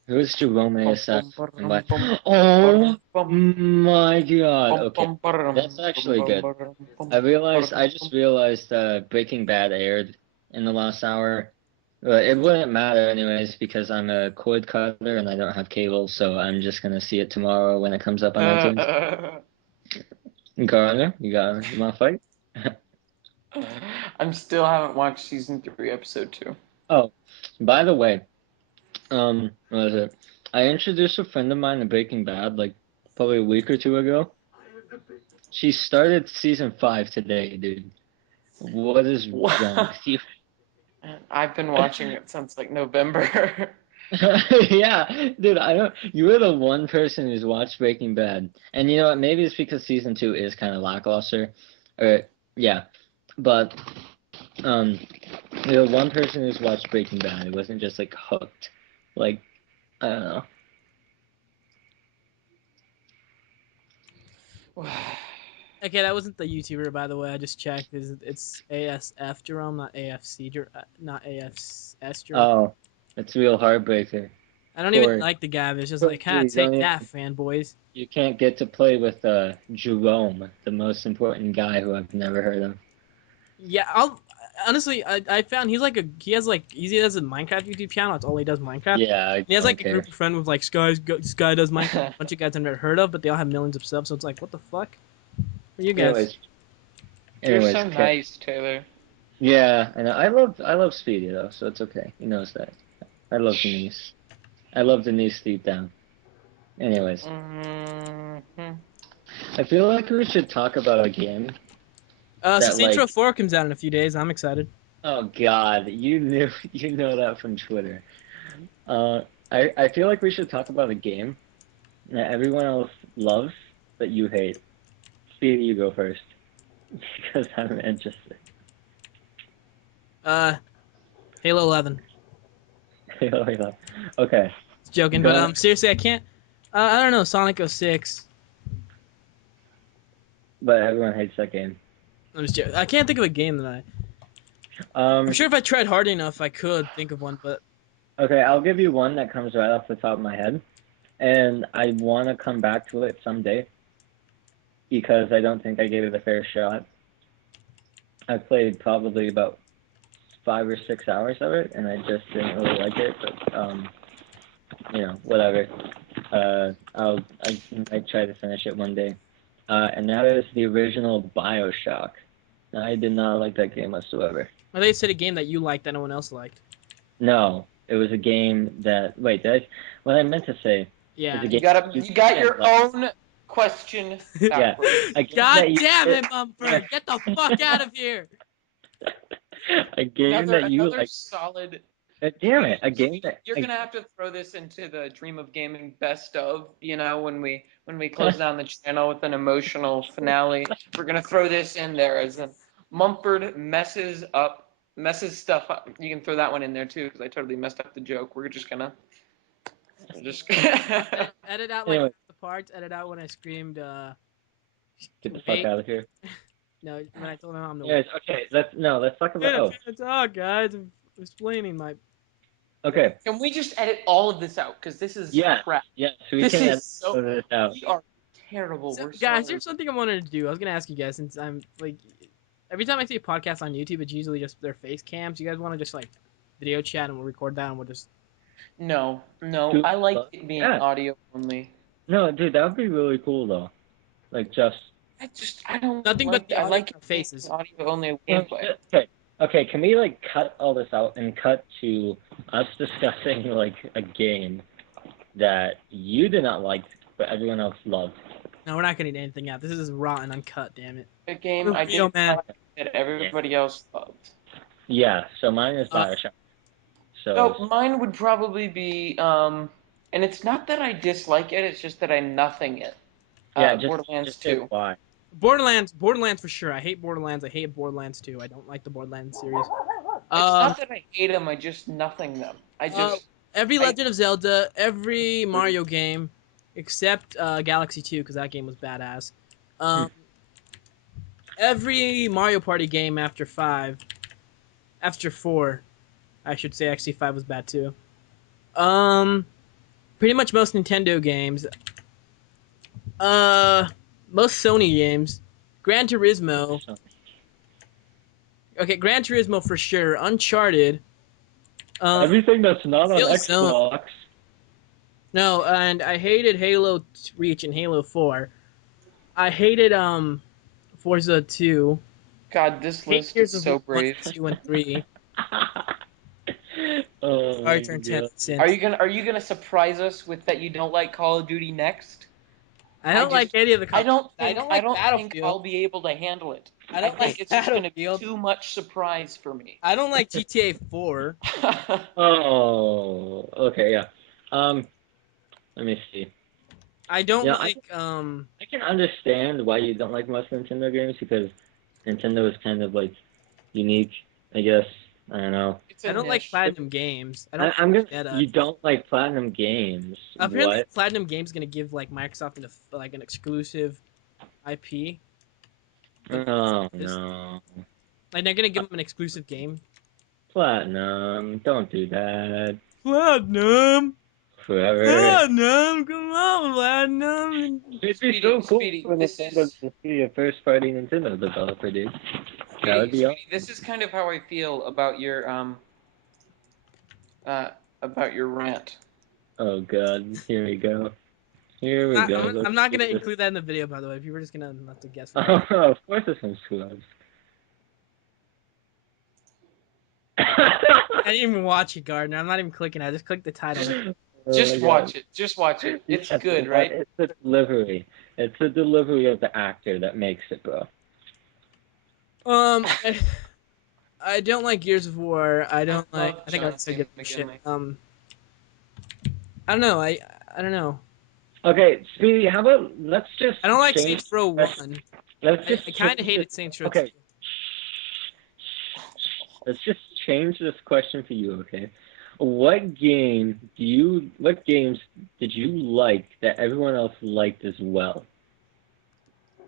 Who's Jerome Bum, ASF bum, and ba-dum, what? bum, Oh ba-dum, bum, my God. bum, Okay, bum, ba-dum, that's bum, actually bum, good. ba-dum, bum, I ba-dum, just bum. realized Breaking Bad aired in the last hour. But it wouldn't matter anyways because I'm a cord cutter and I don't have cable, so I'm just gonna see it tomorrow when it comes up on iTunes. Garner, you wanna fight? I'm still haven't watched season 3, episode 2. Oh, by the way, what was it? I introduced a friend of mine to Breaking Bad like probably a week or two ago. She started season 5 today, dude. What is wrong with you? I've been watching it since like November. Yeah, dude, I don't. You were the one person who's watched Breaking Bad, and you know what? Maybe it's because season 2 is kind of lackluster, or yeah, but um, you're the one person who's watched Breaking Bad. It wasn't just like hooked, like I don't know. Okay, that wasn't the YouTuber, by the way. I just checked. It's ASF Jerome, not AFC, not AFS Jerome. Oh, it's a real heartbreaker. I don't even Poor, like the guy. But it's just poor like, you. You take don't that, even, fanboys. you can't get to play with Jerome, the most important guy who I've never heard of. Yeah, I'll honestly, I found he has a Minecraft YouTube channel. That's all he does, Minecraft. Yeah, I He has don't like a care. group of friends with like Sky does Minecraft. A bunch of guys I've never heard of, but they all have millions of subs. So it's like, what the fuck? Are you guys? Anyways, You're so okay. nice, Taylor. Yeah, and I love Speedy though, so it's okay. He knows that. I love Denise. I love Denise deep down. Anyways, Hmm. I feel like we should talk about a game So that Saints Row like 4 comes out in a few days. I'm excited. oh God, you knew you know that from Twitter. Uh, I feel like we should talk about a game that everyone else loves but you hate. Speedy, you go first because I'm interested. Uh, Halo 11. Okay, Just joking, but go. seriously, I can't. I don't know. Sonic 06. But everyone hates that game. I'm just joking. I can't think of a game that I'm Um, sure if I tried hard enough, I could think of one, but okay, I'll give you one that comes right off the top of my head, and I want to come back to it someday because I don't think I gave it a fair shot. I played probably about 5 or 6 hours of it, and I just didn't really like it. But whatever. I might try to finish it one day. And that is the original Bioshock. I did not like that game whatsoever. I think you said a game that you liked that no one else liked. No, it was a game that. Wait, what I meant to say is Yeah. a game that you You got didn't your like. own question Yeah, backwards. a game God that you damn did, it, Mumford! Get the fuck out of here! a game that you Another like. solid. Damn it, a game that. You're gonna have to throw this into the Dream of Gaming best of. When we close down the channel with an emotional finale, we're gonna throw this in there as a Mumford messes stuff up. You can throw that one in there too because I totally messed up the joke. We're just. Edit out like Anyway, half the parts. Edit out when I screamed, get the fuck wait. out of here. No, when I told my mom to wait. Anyways, okay, let's talk about. Oh, Minutes. Oh, guys, I'm explaining my. okay, Can we just edit all of this out? Because this is yes, crap. yes, we This can is edit so. all of this out. We are terrible. So, We're guys, sorry. here's something I wanted to do. I was gonna ask you guys since I'm like, every time I see a podcast on YouTube, it's usually just their face cams. You guys want to just like video chat and we'll record that and we'll just. No, no. Dude, I like it being yeah, audio only. no, dude, that would be really cool though. Like just I don't Nothing but like. the I audio like and our it being faces. audio only no, gameplay. okay, okay. Can we like cut all this out and cut to us discussing like a game that you did not like but everyone else loved? No, we're not gonna do anything out. This is raw and uncut. Damn it. A game We're I real, didn't man. like that everybody else loved. Yeah, so mine is Uh, Bioshock. So So mine would probably be and it's not that I dislike it. It's just that I nothing it. yeah, Borderlands just say 2. why. Borderlands for sure. I hate Borderlands. I hate Borderlands 2. I don't like the Borderlands series. It's Um, not that I hate them. I just nothing them. uh, every I Legend of Zelda, every Mario game, except Galaxy 2, because that game was badass. Hmm. Um, every Mario Party game after 4, I should say. Actually, 5 was bad too. Um, pretty much most Nintendo games. Uh, most Sony games. Gran Turismo. So, Okay, Gran Turismo for sure. Uncharted. Um, everything that's not on Killzone. Xbox. No, and I hated Halo Reach and Halo 4. I hated Forza 2. God, this I hate list is Gears of War so 1, brave. 2, and 3. Oh Sorry my to turn god. this into. Are you gonna surprise us with that you don't like Call of Duty next? I I don't like just any of the I don't I think don't I like don't think I'll Battlefield. be able to handle it. I I don't think like it's just going to be Battlefield. too much surprise for me. I don't like GTA 4. Oh, okay, yeah. Um, Let me see. I don't Yeah, like I can understand why you don't like most Nintendo games because Nintendo is kind of like unique, I guess. I don't know. It's I a don't like niche. Platinum Games. I don't I'm gonna. get You don't like Platinum Games? apparently What? Platinum Games gonna give like Microsoft an exclusive IP. Like Oh no, like they're gonna give them an exclusive game. Platinum! Don't do that. Platinum, Forever. Platinum, come on, Platinum. It'd be Speedy, so cool Speedy, for this Nintendo is to be a first-party Nintendo developer, dude. That would Speedy, be Speedy. awesome. This is kind of how I feel uh about your rant. Oh god, here we go. Here we go. Let's I'm not do gonna this. include that in the video, by the way. People are just gonna have to guess. Oh, of course it's some scrubs. I didn't even watch it, Gardner. I'm not even clicking. I just clicked the title. Oh my Just god. watch it. Just watch it. It's Yes, good, but right? it's the delivery. It's the delivery of the actor that makes it, bro. Um, I, I don't like Gears of War. I I don't like. love I think I John said C. good shit. McGinley. I don't know. I don't know. Okay, Speedy, how about let's just I don't like change Saints Row the One. let's just I kind of change this. hated Saints Row Two. Okay, let's just change this question for you, okay? What games did you like that everyone else liked as well?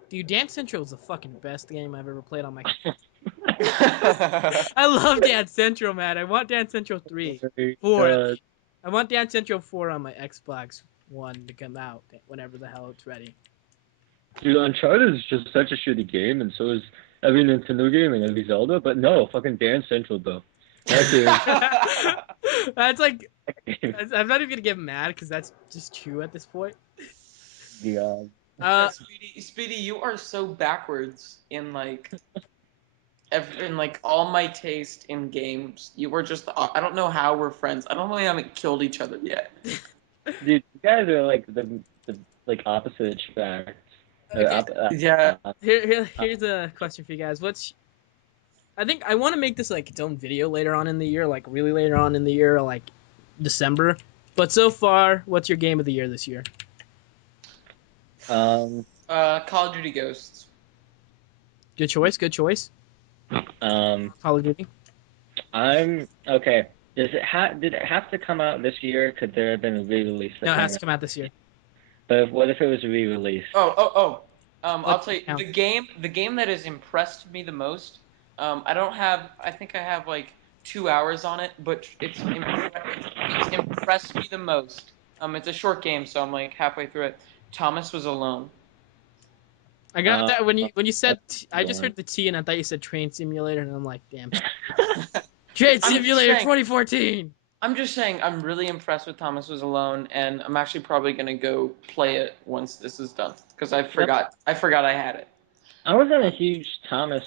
Dude, Dance Central is the fucking best game I've ever played on my. uh, I love Dance Central, man. I want Dance Central 3, 4 at Uh, least. I want Dance Central 4 on my Xbox One to come out whenever the hell it's ready. dude, Uncharted is just such a shitty game, and so is every Nintendo game and every Zelda. But no, fucking Dance Central though. That game. That's like That game. I'm not even gonna get mad because that's just true at this point. Yeah. yeah, Uh, Speedy, you are so backwards in like all my taste in games. You were just I don't know how we're friends. I don't know, we haven't killed each other yet. Dude, you guys are like the like opposite attracts. Or okay, Yeah. here's a question for you guys. I think I want to make this like its own video later on in the year, like really later on in the year, like December. But so far, what's your game of the year this year? um Call of Duty Ghosts. Good choice. Good choice. um Call of Duty. I'm okay. Did it have to come out this year? Could there have been a re-release No, that it has came to out? come out this year. But what if it was re-released? Oh. I'll What tell you count? the game that has impressed me the most. I don't have. I think I have like 2 hours on it, but it's impressed me the most. It's a short game, so I'm like halfway through it. Thomas was alone. I got Uh, that when you said that's I just one. heard the T and I thought you said Train Simulator and I'm like, damn. Train I'm just Simulator saying. 2014. I'm just saying. I'm really impressed with Thomas was alone, and I'm actually probably gonna go play it once this is done because I Yep. forgot. I forgot I had it. I wasn't a huge Thomas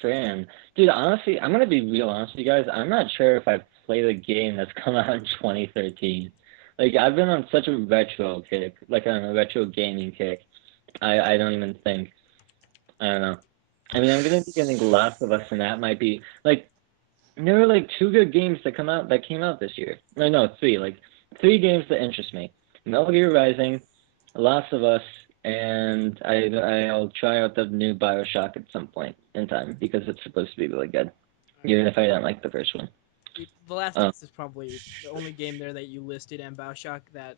fan. Dude, honestly, I'm gonna be real honest with you guys. I'm not sure if I've played a game that's come out in 2013. Like, I've been on such a retro kick, like on a retro gaming kick. I don't even think. I don't know. I mean, I'm gonna be getting Last of Us, and that might be like there were like two good games that came out this year. No, three. Like three games that interest me: Metal Gear Rising, Last of Us, and I'll try out the new Bioshock at some point in time because it's supposed to be really good, even if I don't like the first one. The Last of Uh, Us is probably the only game there that you listed and BioShock that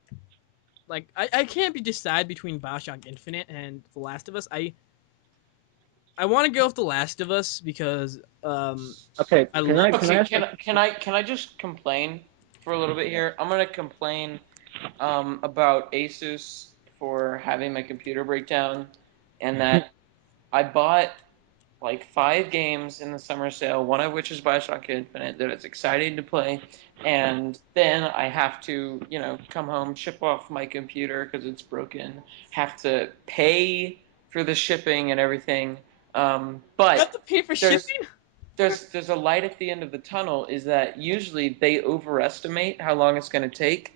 like I can't be decide between BioShock Infinite and The Last of Us. I want to go with The Last of Us because okay, I can love I Okay, ask a can I just complain for a little bit here? I'm gonna complain about Asus for having my computer break down, and that I bought like 5 games in the summer sale, one of which is Bioshock Infinite that it's exciting to play, and then I have to, come home, ship off my computer because it's broken, have to pay for the shipping and everything. you have But to pay for there's shipping. there's a light at the end of the tunnel. Is that usually they overestimate how long it's going to take,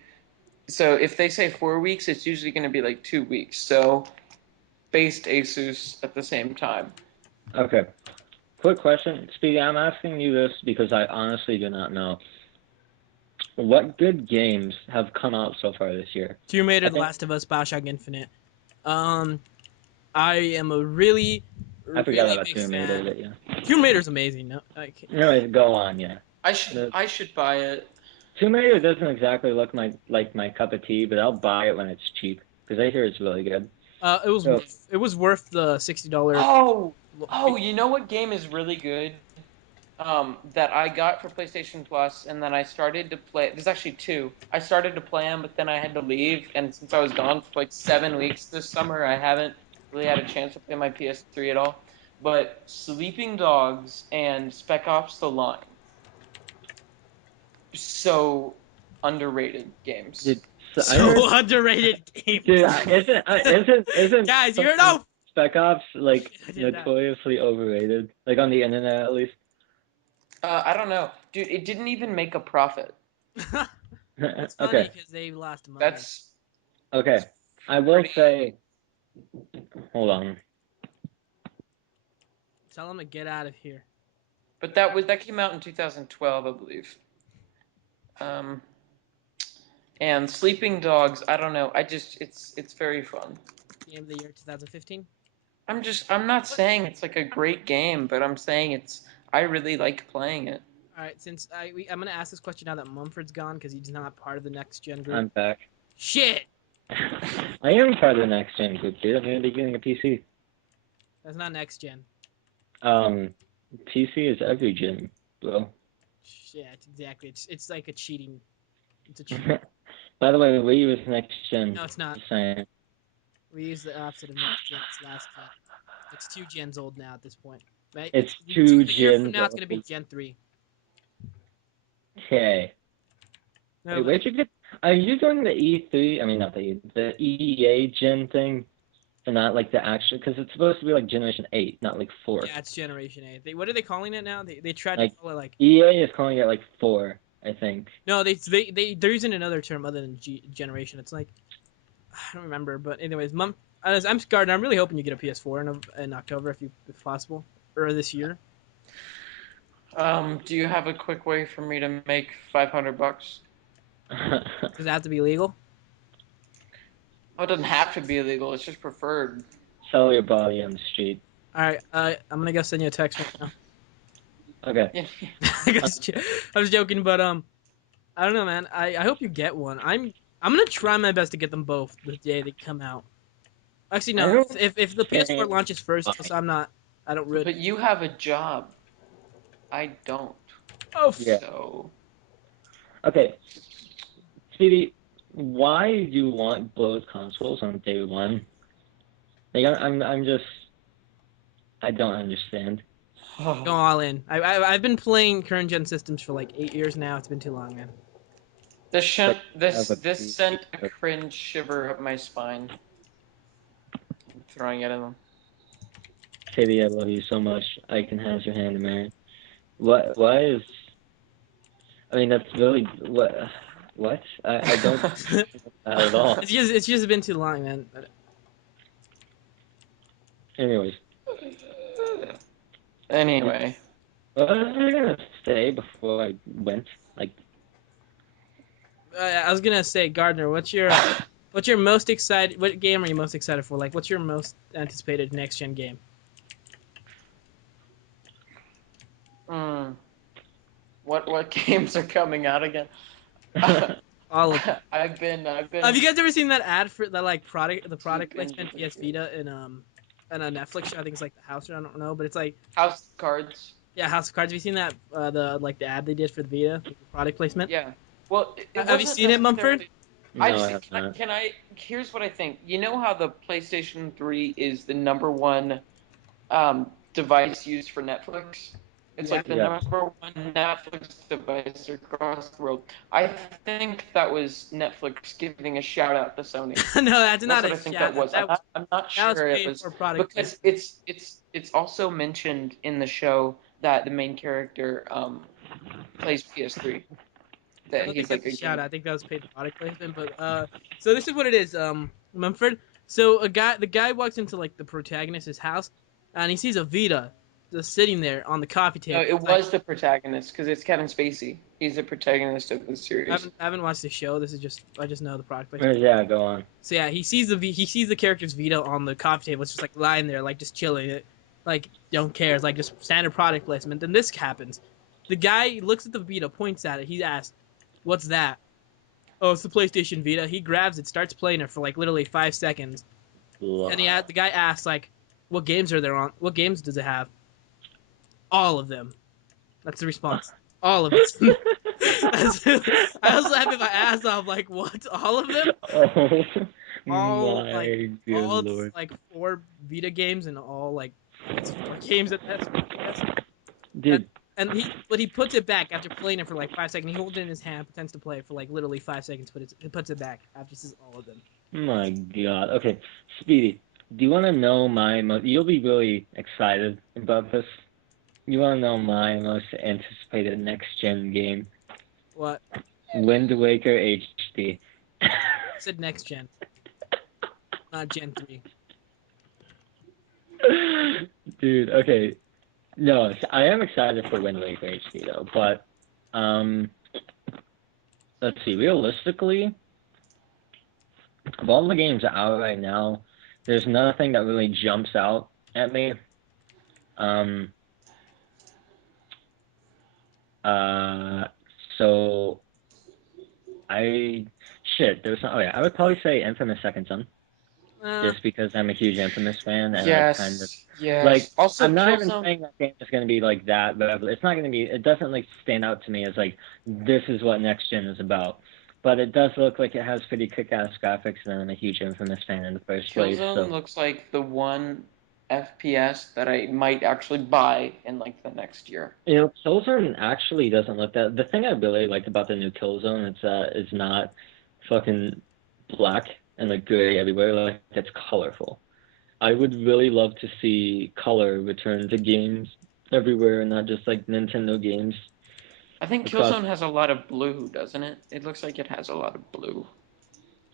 So if they say 4 weeks, it's usually going to be like 2 weeks. So based Asus at the same time. Okay. Quick question, Speedy. I'm asking you this because I honestly do not know. What good games have come out so far this year? Tomb Raider, I The think Last of Us, Bioshock Infinite. Um, I am a really, I forgot really about big Tomb Raider, fan. but yeah. Tomb Raider's amazing. No, like, Anyways, go on. Yeah. The I should buy it. Tomb Raider doesn't exactly look like my cup of tea, but I'll buy it when it's cheap because I hear it's really good. So it was worth the $60. Oh, oh, you know what game is really good? That I got for PlayStation Plus, and then I started to play. There's actually two. I started to play them, but then I had to leave, and since I was gone for like 7 weeks this summer, I haven't really had a chance to play my PS3 at all. But Sleeping Dogs and Spec Ops: The Line, so underrated Dude, games. so I So heard, underrated dude, games. isn't Guys, you heard fucking no. Spec Ops like I did that. notoriously overrated, like on the internet at least? I don't know, dude. It didn't even make a profit. It's funny Okay, because they lost money. That's okay. I will pretty. say, hold on. Tell them to get out of here. But that came out in 2012, I believe. Um, and Sleeping Dogs, I don't know. I just it's very fun. Game of the year 2015. I'm not saying it's like a great game, but I'm saying I really like playing it. All right, since I'm gonna ask this question now that Mumford's gone because he's not part of the next gen group. I'm back. Shit, I am part of the next gen group, dude. I'm gonna be getting a PC. that's not next gen. Um, PC is every gen, bro. Yeah, it's exactly. It's like a cheating. It's a cheat. By the way, Wii U is next gen. No, it's not. Just saying. We use the opposite of next gen. It's last gen. It's 2 gens old now at this point. Right? It's Two two a year from gens now, it's gonna be old. Gen 3. Okay. No, Wait, where'd you get? Are you doing the E3? I mean, not the EA gen thing, and not like the actual? Because it's supposed to be like Generation 8, not like 4. yeah, it's Generation 8. What are they calling it now? They tried to Like call it like EA is calling it like 4, I think. no, they're using another term other than generation. It's like I don't remember, but anyways, I'm Gardner. I'm really hoping you get a PS4 in October if possible, or this year. Do you have a quick way for me to make $500? Does it have to be legal? Oh, it doesn't have to be illegal. It's just preferred. Sell your body on the street. All right, I'm gonna go send you a text right now. Okay. Yeah. I was joking, but I don't know, man. I hope you get one. I'm gonna try my best to get them both the day they come out. Actually, I no. don't If the PS4 think. launches first, so I'm not. I don't really. But you have a job. I don't. Oh, Yeah. So Okay, Speedy, why do you want both consoles on day one? Like, I'm just, I don't understand. go all in. I've been playing current gen systems for like 8 years now. It's been too long, man. But you have a This PC. sent a cringe shiver up my spine. I'm throwing it in them. Speedy, I love you so much. I can have your hand in marriage. What? Why is? I mean, that's really what? What? I don't that at all. It's just been too long, man. Anyways, Anyway, what was I gonna say before I went? Like, I was gonna say, Gardner, what's your most excited? What game are you most excited for? Like, what's your most anticipated next gen game? mm, what games are coming out again? All of them. I've Have you been guys ever seen that ad for the like product the deep product into placement PS Vita in a Netflix show? I think it's like the House or I don't know, but it's like House of Cards. yeah, House of Cards. Have you seen that the like the ad they did for the Vita, the product placement? Yeah. Well, it Have you wasn't seen it, Mumford? necessarily. no, I have not. Can I? Here's what I think. You know how the PlayStation 3 is the number one device used for Netflix? It's Yeah. like the Yeah. number one Netflix device across the world. I think that was Netflix giving a shout out to Sony. No, that's That's not what a I think shout that out. was. I'm not That was sure it paid was for product because placement. it's also mentioned in the show that the main character plays PS3. I that don't think he's like that's a a shout game. out. I think that was paid product placement. But so this is what it is. Mumford. So the guy walks into like the protagonist's house, and he sees a Vita just sitting there on the coffee No, table. it It's like was the protagonist because it's Kevin Spacey. He's the protagonist of the series. I haven't watched the show. This is just I just know the product placement. Yeah, go on. So yeah, he sees the character's Vita on the coffee table. It's just like lying there, like just chilling. It like don't care. It's like just standard product placement. Then this happens. The guy looks at the Vita, points at it. He asks, "What's that?" Oh, it's the PlayStation Vita. He grabs it, starts playing it for like literally 5 seconds, and the guy asks like, "What games are there on? What games does it have?" All of them. That's the response. All of it. I was laughing my ass off. Like, what? All of them? Oh All my good all lord. like 4 Vita games and all like PS4 games at that DS. That Dude, and he puts it back after playing it for like 5 seconds. He holds it in his hand, pretends to play it for like literally 5 seconds, but he puts it back after he says all of them. my god. Okay, Speedy, do you want to know you'll be really excited about this. You want to know my most anticipated next-gen game? What? Wind Waker HD. I said next gen, not Gen 3. Dude, okay. No, I am excited for Wind Waker HD though, but um, let's see. Realistically, of all the games out right now, there's nothing that really jumps out at me. Um, uh, so I There's not. Oh yeah, I would probably say Infamous Second Son, Uh, just because I'm a huge Infamous fan, and I've kind of Yes, like. yes. Also, I'm not even Killzone. saying that game is going to be like that, but it's not going to be. It doesn't like stand out to me as like this is what next gen is about. But it does look like it has pretty kick-ass graphics, and I'm a huge Infamous fan in the first place. Killzone So looks like the one FPS that I might actually buy in like the next year. Killzone actually doesn't look that. The thing I really like about the new Killzone is that it's not fucking black and like gray everywhere. Like it's colorful. I would really love to see color return to games everywhere, and not just like Nintendo games I think across. Killzone has a lot of blue, doesn't it? It looks like it has a lot of blue.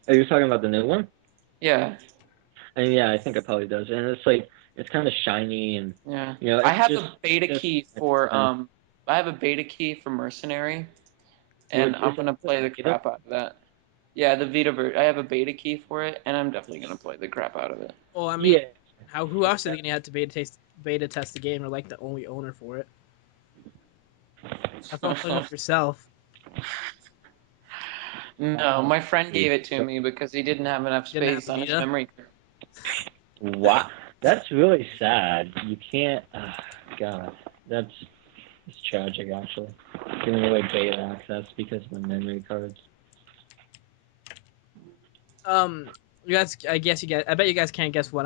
Are you talking about the new one? Yeah, And yeah, I think it probably does. And it's like it's kind of shiny, and yeah. I it's have just a beta just key it's for fun. I have a beta key for Mercenary, and Is I'm it gonna play the beta? crap out of that. Yeah, the Vita I have a beta key for it, and I'm definitely gonna play the crap out of it. well, I mean, Yeah. how who else are they gonna have to beta test the game or like the only owner for it? Have fun playing with yourself. No, my friend gave it to me because he didn't have enough Didn't have space a on his Vita. memory card. Wow, that's really sad. You can't. God, that's it's tragic actually. Giving away beta access because of the memory cards. You guys, I guess you guys, I bet you guys can't guess what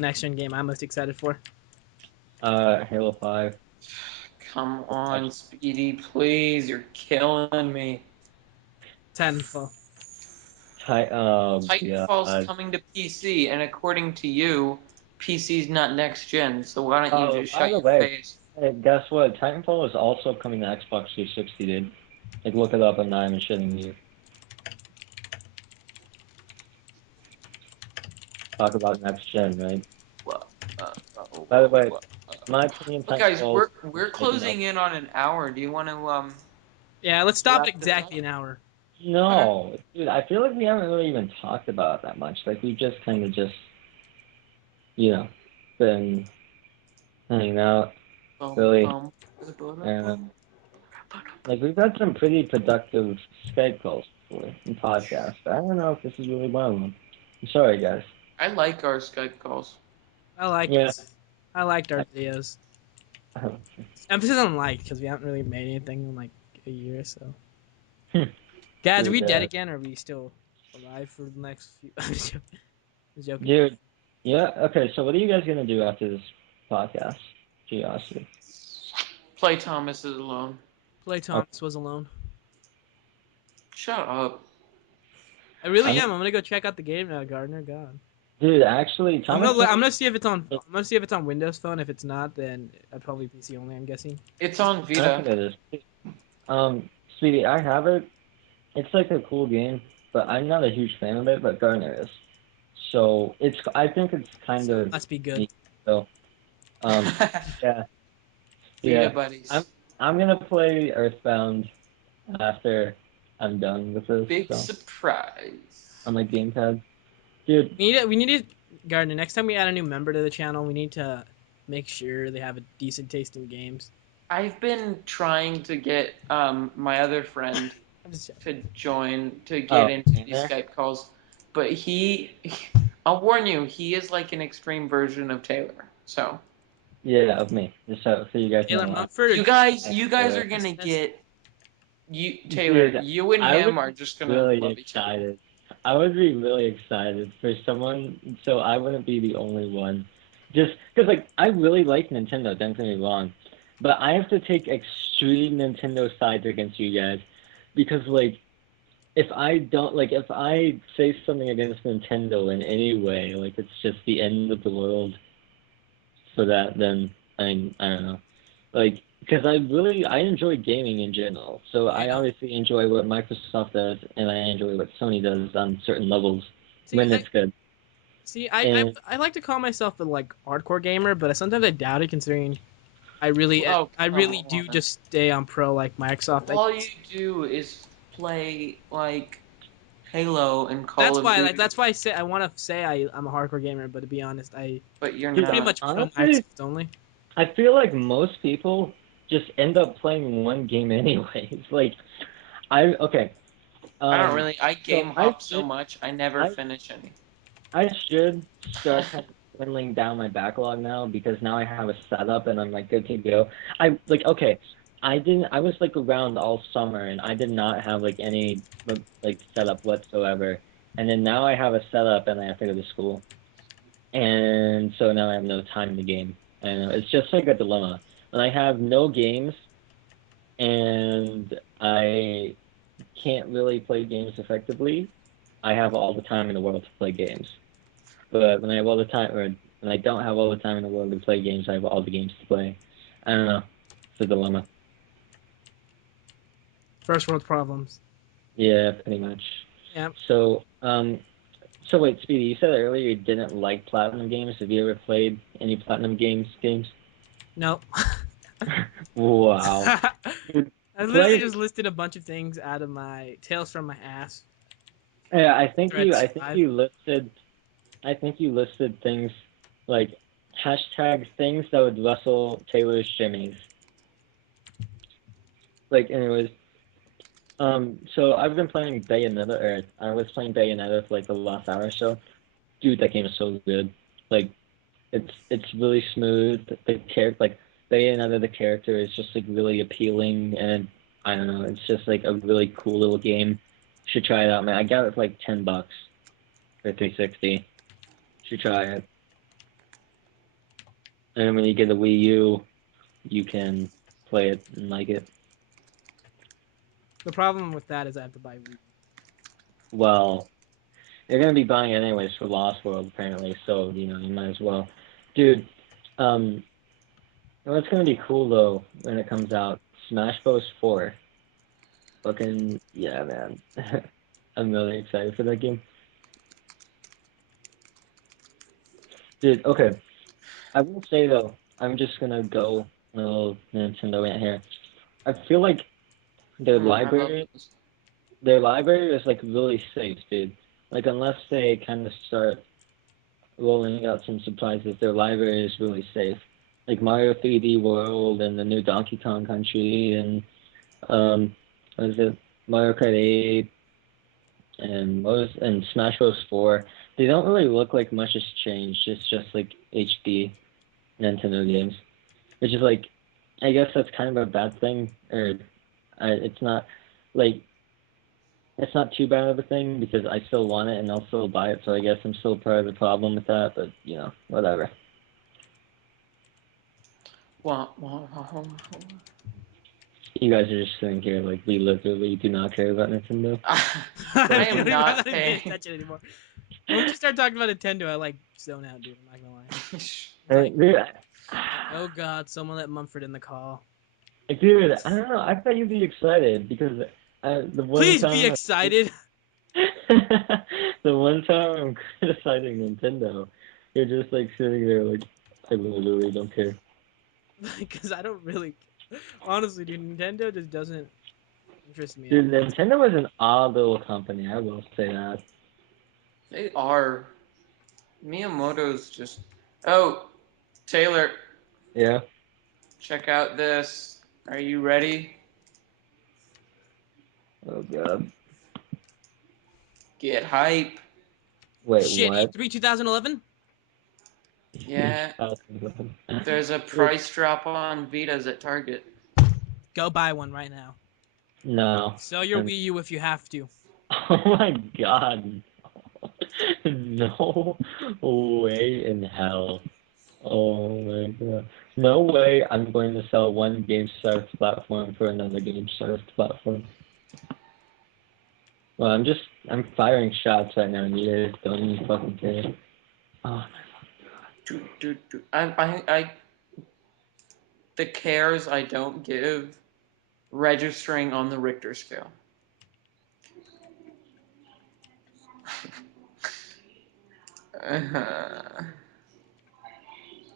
next gen game I'm most excited for. Halo 5. Come on, Speedy, please. You're killing me. Titanfall. Oh Titanfall's god. coming to PC, and according to you, PC's not next gen, so why don't you Oh, just by shut the your way, face? hey, guess what? Titanfall is also coming to Xbox 360, dude. Like, look it up. I'm not even shitting you. Talk about next gen, right? Whoa, By the way, whoa. my opinion, Look, guys, Titanfall is we're holding up. closing in on an hour. Do you want to Yeah, let's stop at wrap this exactly up? an hour. Okay. No, dude, I feel like we haven't really even talked about it that much. Like, we just kind of just, you know, been hanging out, Bum, really, bum, and like we've had some pretty productive Skype calls before and podcasts. I don't know if this is really one of them. I'm sorry, guys. I like our Skype calls. I liked Yeah. it. I liked our videos. Emphasis on like because we haven't really made anything in like a year or so. Guys, are we Dude, dead again, or are we still alive for the next few? I'm just joking. I'm joking. dude. Yeah. Okay. So, what are you guys gonna do after this podcast? Curiosity. Play Thomas is alone. Play Okay. Thomas was alone. Shut up. I really I'm, am. I'm gonna go check out the game now, Gardner. God. dude. Actually, Thomas. I'm gonna see if it's on. I'm gonna see if it's on Windows Phone. If it's not, then probably PC only. I'm guessing. It's on I Vita. think it is. Um, See, I have it. It's like a cool game, but I'm not a huge fan of it. But Garner is. So I think it's kind of Must be good. neat. So, um, yeah, Beta yeah. I'm buddies. I'm gonna play Earthbound after I'm done with this. Big So on surprise. my gamepad, dude. We need to Gardner. Next time we add a new member to the channel, we need to make sure they have a decent taste in games. I've been trying to get my other friend I'm just joking. to join to get Oh, into in these there. Skype calls, but I'll warn you, he is like an extreme version of Taylor. So Yeah, of me. Just so you guys Taylor know, Mumford or you guys, I'm you guys are Taylor. gonna get Taylor. Dude, You and I him would are be just gonna really love each other. excited. I would be really excited for someone, so I wouldn't be the only one. Just because, like, I really like Nintendo, don't get me wrong, but I have to take extreme Nintendo sides against you guys because, like, if I say something against Nintendo in any way, like, it's just the end of the world for that, then I don't know. Like, because I enjoy gaming in general. So I Yeah. obviously enjoy what Microsoft does, and I enjoy what Sony does on certain levels See, when I it's good. see. I And I like to call myself a like hardcore gamer, but sometimes I doubt it considering I really Come do on. just stay on pro like Microsoft. All you do is play like Halo and Call That's of why like Duty, that's why I say I want to say I'm a hardcore gamer, but to be honest, but you're I'm dude, pretty not. much pro honestly, Microsoft only. I feel like most people just end up playing one game anyways. Like, okay, I don't um, really. I so game hop so much. I never I finish any. I should start kind of dwindling down my backlog now because now I have a setup and I'm like good to go. I like okay, I was like around all summer and I did not have like any like setup whatsoever. And then now I have a setup and I have to go to school. And so now I have no time to game. And it's just like a dilemma. When I have no games and I can't really play games effectively, I have all the time in the world to play games. But when I have all the time, or when I don't have all the time in the world to play games, I have all the games to play. I don't know. It's a dilemma. First world problems. Yeah, pretty much. Yeah. So, so wait, Speedy, you said earlier you didn't like Platinum games. Have you ever played any Platinum games? No. Wow. Dude, I literally play. just listed a bunch of things out of my tails from my ass. Yeah, Threads I think 5. you listed, I think you listed things like hashtag things that would rustle Taylor's shimmies. Like, anyways, so I've been playing Bayonetta, or I was playing Bayonetta for like the last hour or so. Dude, that game is so good. Like, it's really smooth. The character, like Bayonetta, the character is just like really appealing, and I don't know, it's just like a really cool little game. Should try it out, man. I got it for like $10 for 360. Should try it. And when you get a Wii U, you can play it and like it. The problem with that is I have to buy Wii. Well, you're gonna be buying it anyways for Lost World apparently, so you might as well. Dude, um, what's gonna be cool though when it comes out? Smash Bros. 4. Fucking yeah, man. I'm really excited for that game. Dude, okay. I will say though, I'm just gonna go a little Nintendo rant here. I feel like their I love library those. their library is like really safe, dude. Like unless they kind of start rolling out some surprises, their library is really safe. Like Mario 3D World and the new Donkey Kong Country and what is it? Mario Kart 8 and Smash Bros 4. They don't really look like much has changed. It's just like HD Nintendo games, which is like, I guess that's kind of a bad thing, or it's not like it's not too bad of a thing because I still want it and I'll still buy it. So I guess I'm still part of the problem with that, but whatever. Wah, wah, wah, wah, wah. You guys are just sitting here like we literally do not care about Nintendo. I I'm am really not not even paying paying. attention anymore. Once you start talking about Nintendo, I like zone out, dude. I'm not gonna lie. It's And, like, dude, oh god, someone let Mumford in the call. Dude, I don't know. I thought you'd be excited because the one Please be time excited. the one time I'm criticizing Nintendo, you're just like sitting there like I literally don't care. Because I don't really, honestly, dude, Nintendo just doesn't interest me at Dude, all. Nintendo is an odd little company. I will say that. They are. Miyamoto's just. Oh, Taylor, Yeah. check out this. Are you ready? Oh god. Get hype. Wait, Shit, what? E3 2011? Yeah, there's a Dude, price drop on Vitas at Target. Go buy one right now. no. Sell your Wii U if you have to. Oh my god. No way in hell. Oh my god. No way I'm going to sell one GameStar's platform for another GameStar's platform. Well, I'm firing shots right now and you guys don't even fucking care. Oh The cares I don't give registering on the Richter scale. uh,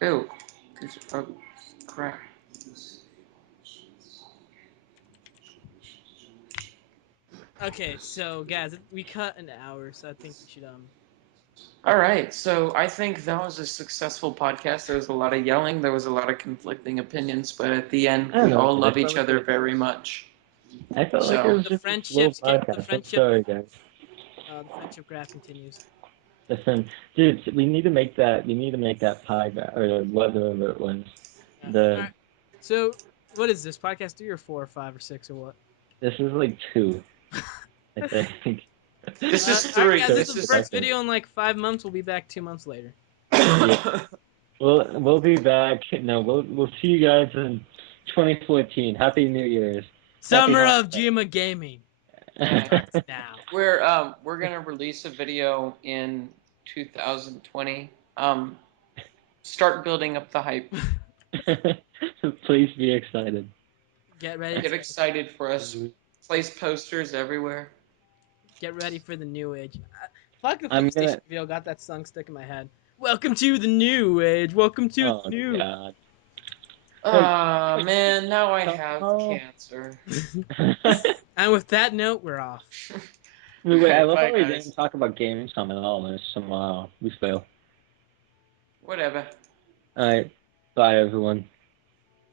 ew. Oh, crap. Okay, so guys, we cut an hour, so I think we should All right, so I think that was a successful podcast. There was a lot of yelling, there was a lot of conflicting opinions, but at the end, I don't we know, all dude. I love felt each like other very much. I felt like it So, was the just a slow friendships get podcast. I'm sorry, guys. the friendship graph continues. Listen, dude, we need to make that. We need to make that pie or whatever it was. All The right. So, what is this podcast? 3 or 4 or 5 or 6 or what? This is like two, I think. this is All right, three. guys. This This is the is. first video in like 5 months. We'll be back 2 months later. Yeah, we'll be back. No, we'll see you guys in 2014. Happy New Year's. Happy Summer of holidays. Jima Gaming Yeah. begins now. We're gonna release a video in 2020. Start building up the hype. Please be excited. Get ready Get for excited for us. Place posters everywhere. the new age. Fuck the I'm PlayStation gonna. video. Got that song stuck in my head. Welcome to the new age. Welcome to Oh the new. God. Like, Ah, like man, now I have somehow. cancer. And with that note, we're off. Wait, I Alright, love bye how we didn't guys. talk about Gamescom at all, and somehow we fail. Whatever. All right, bye everyone.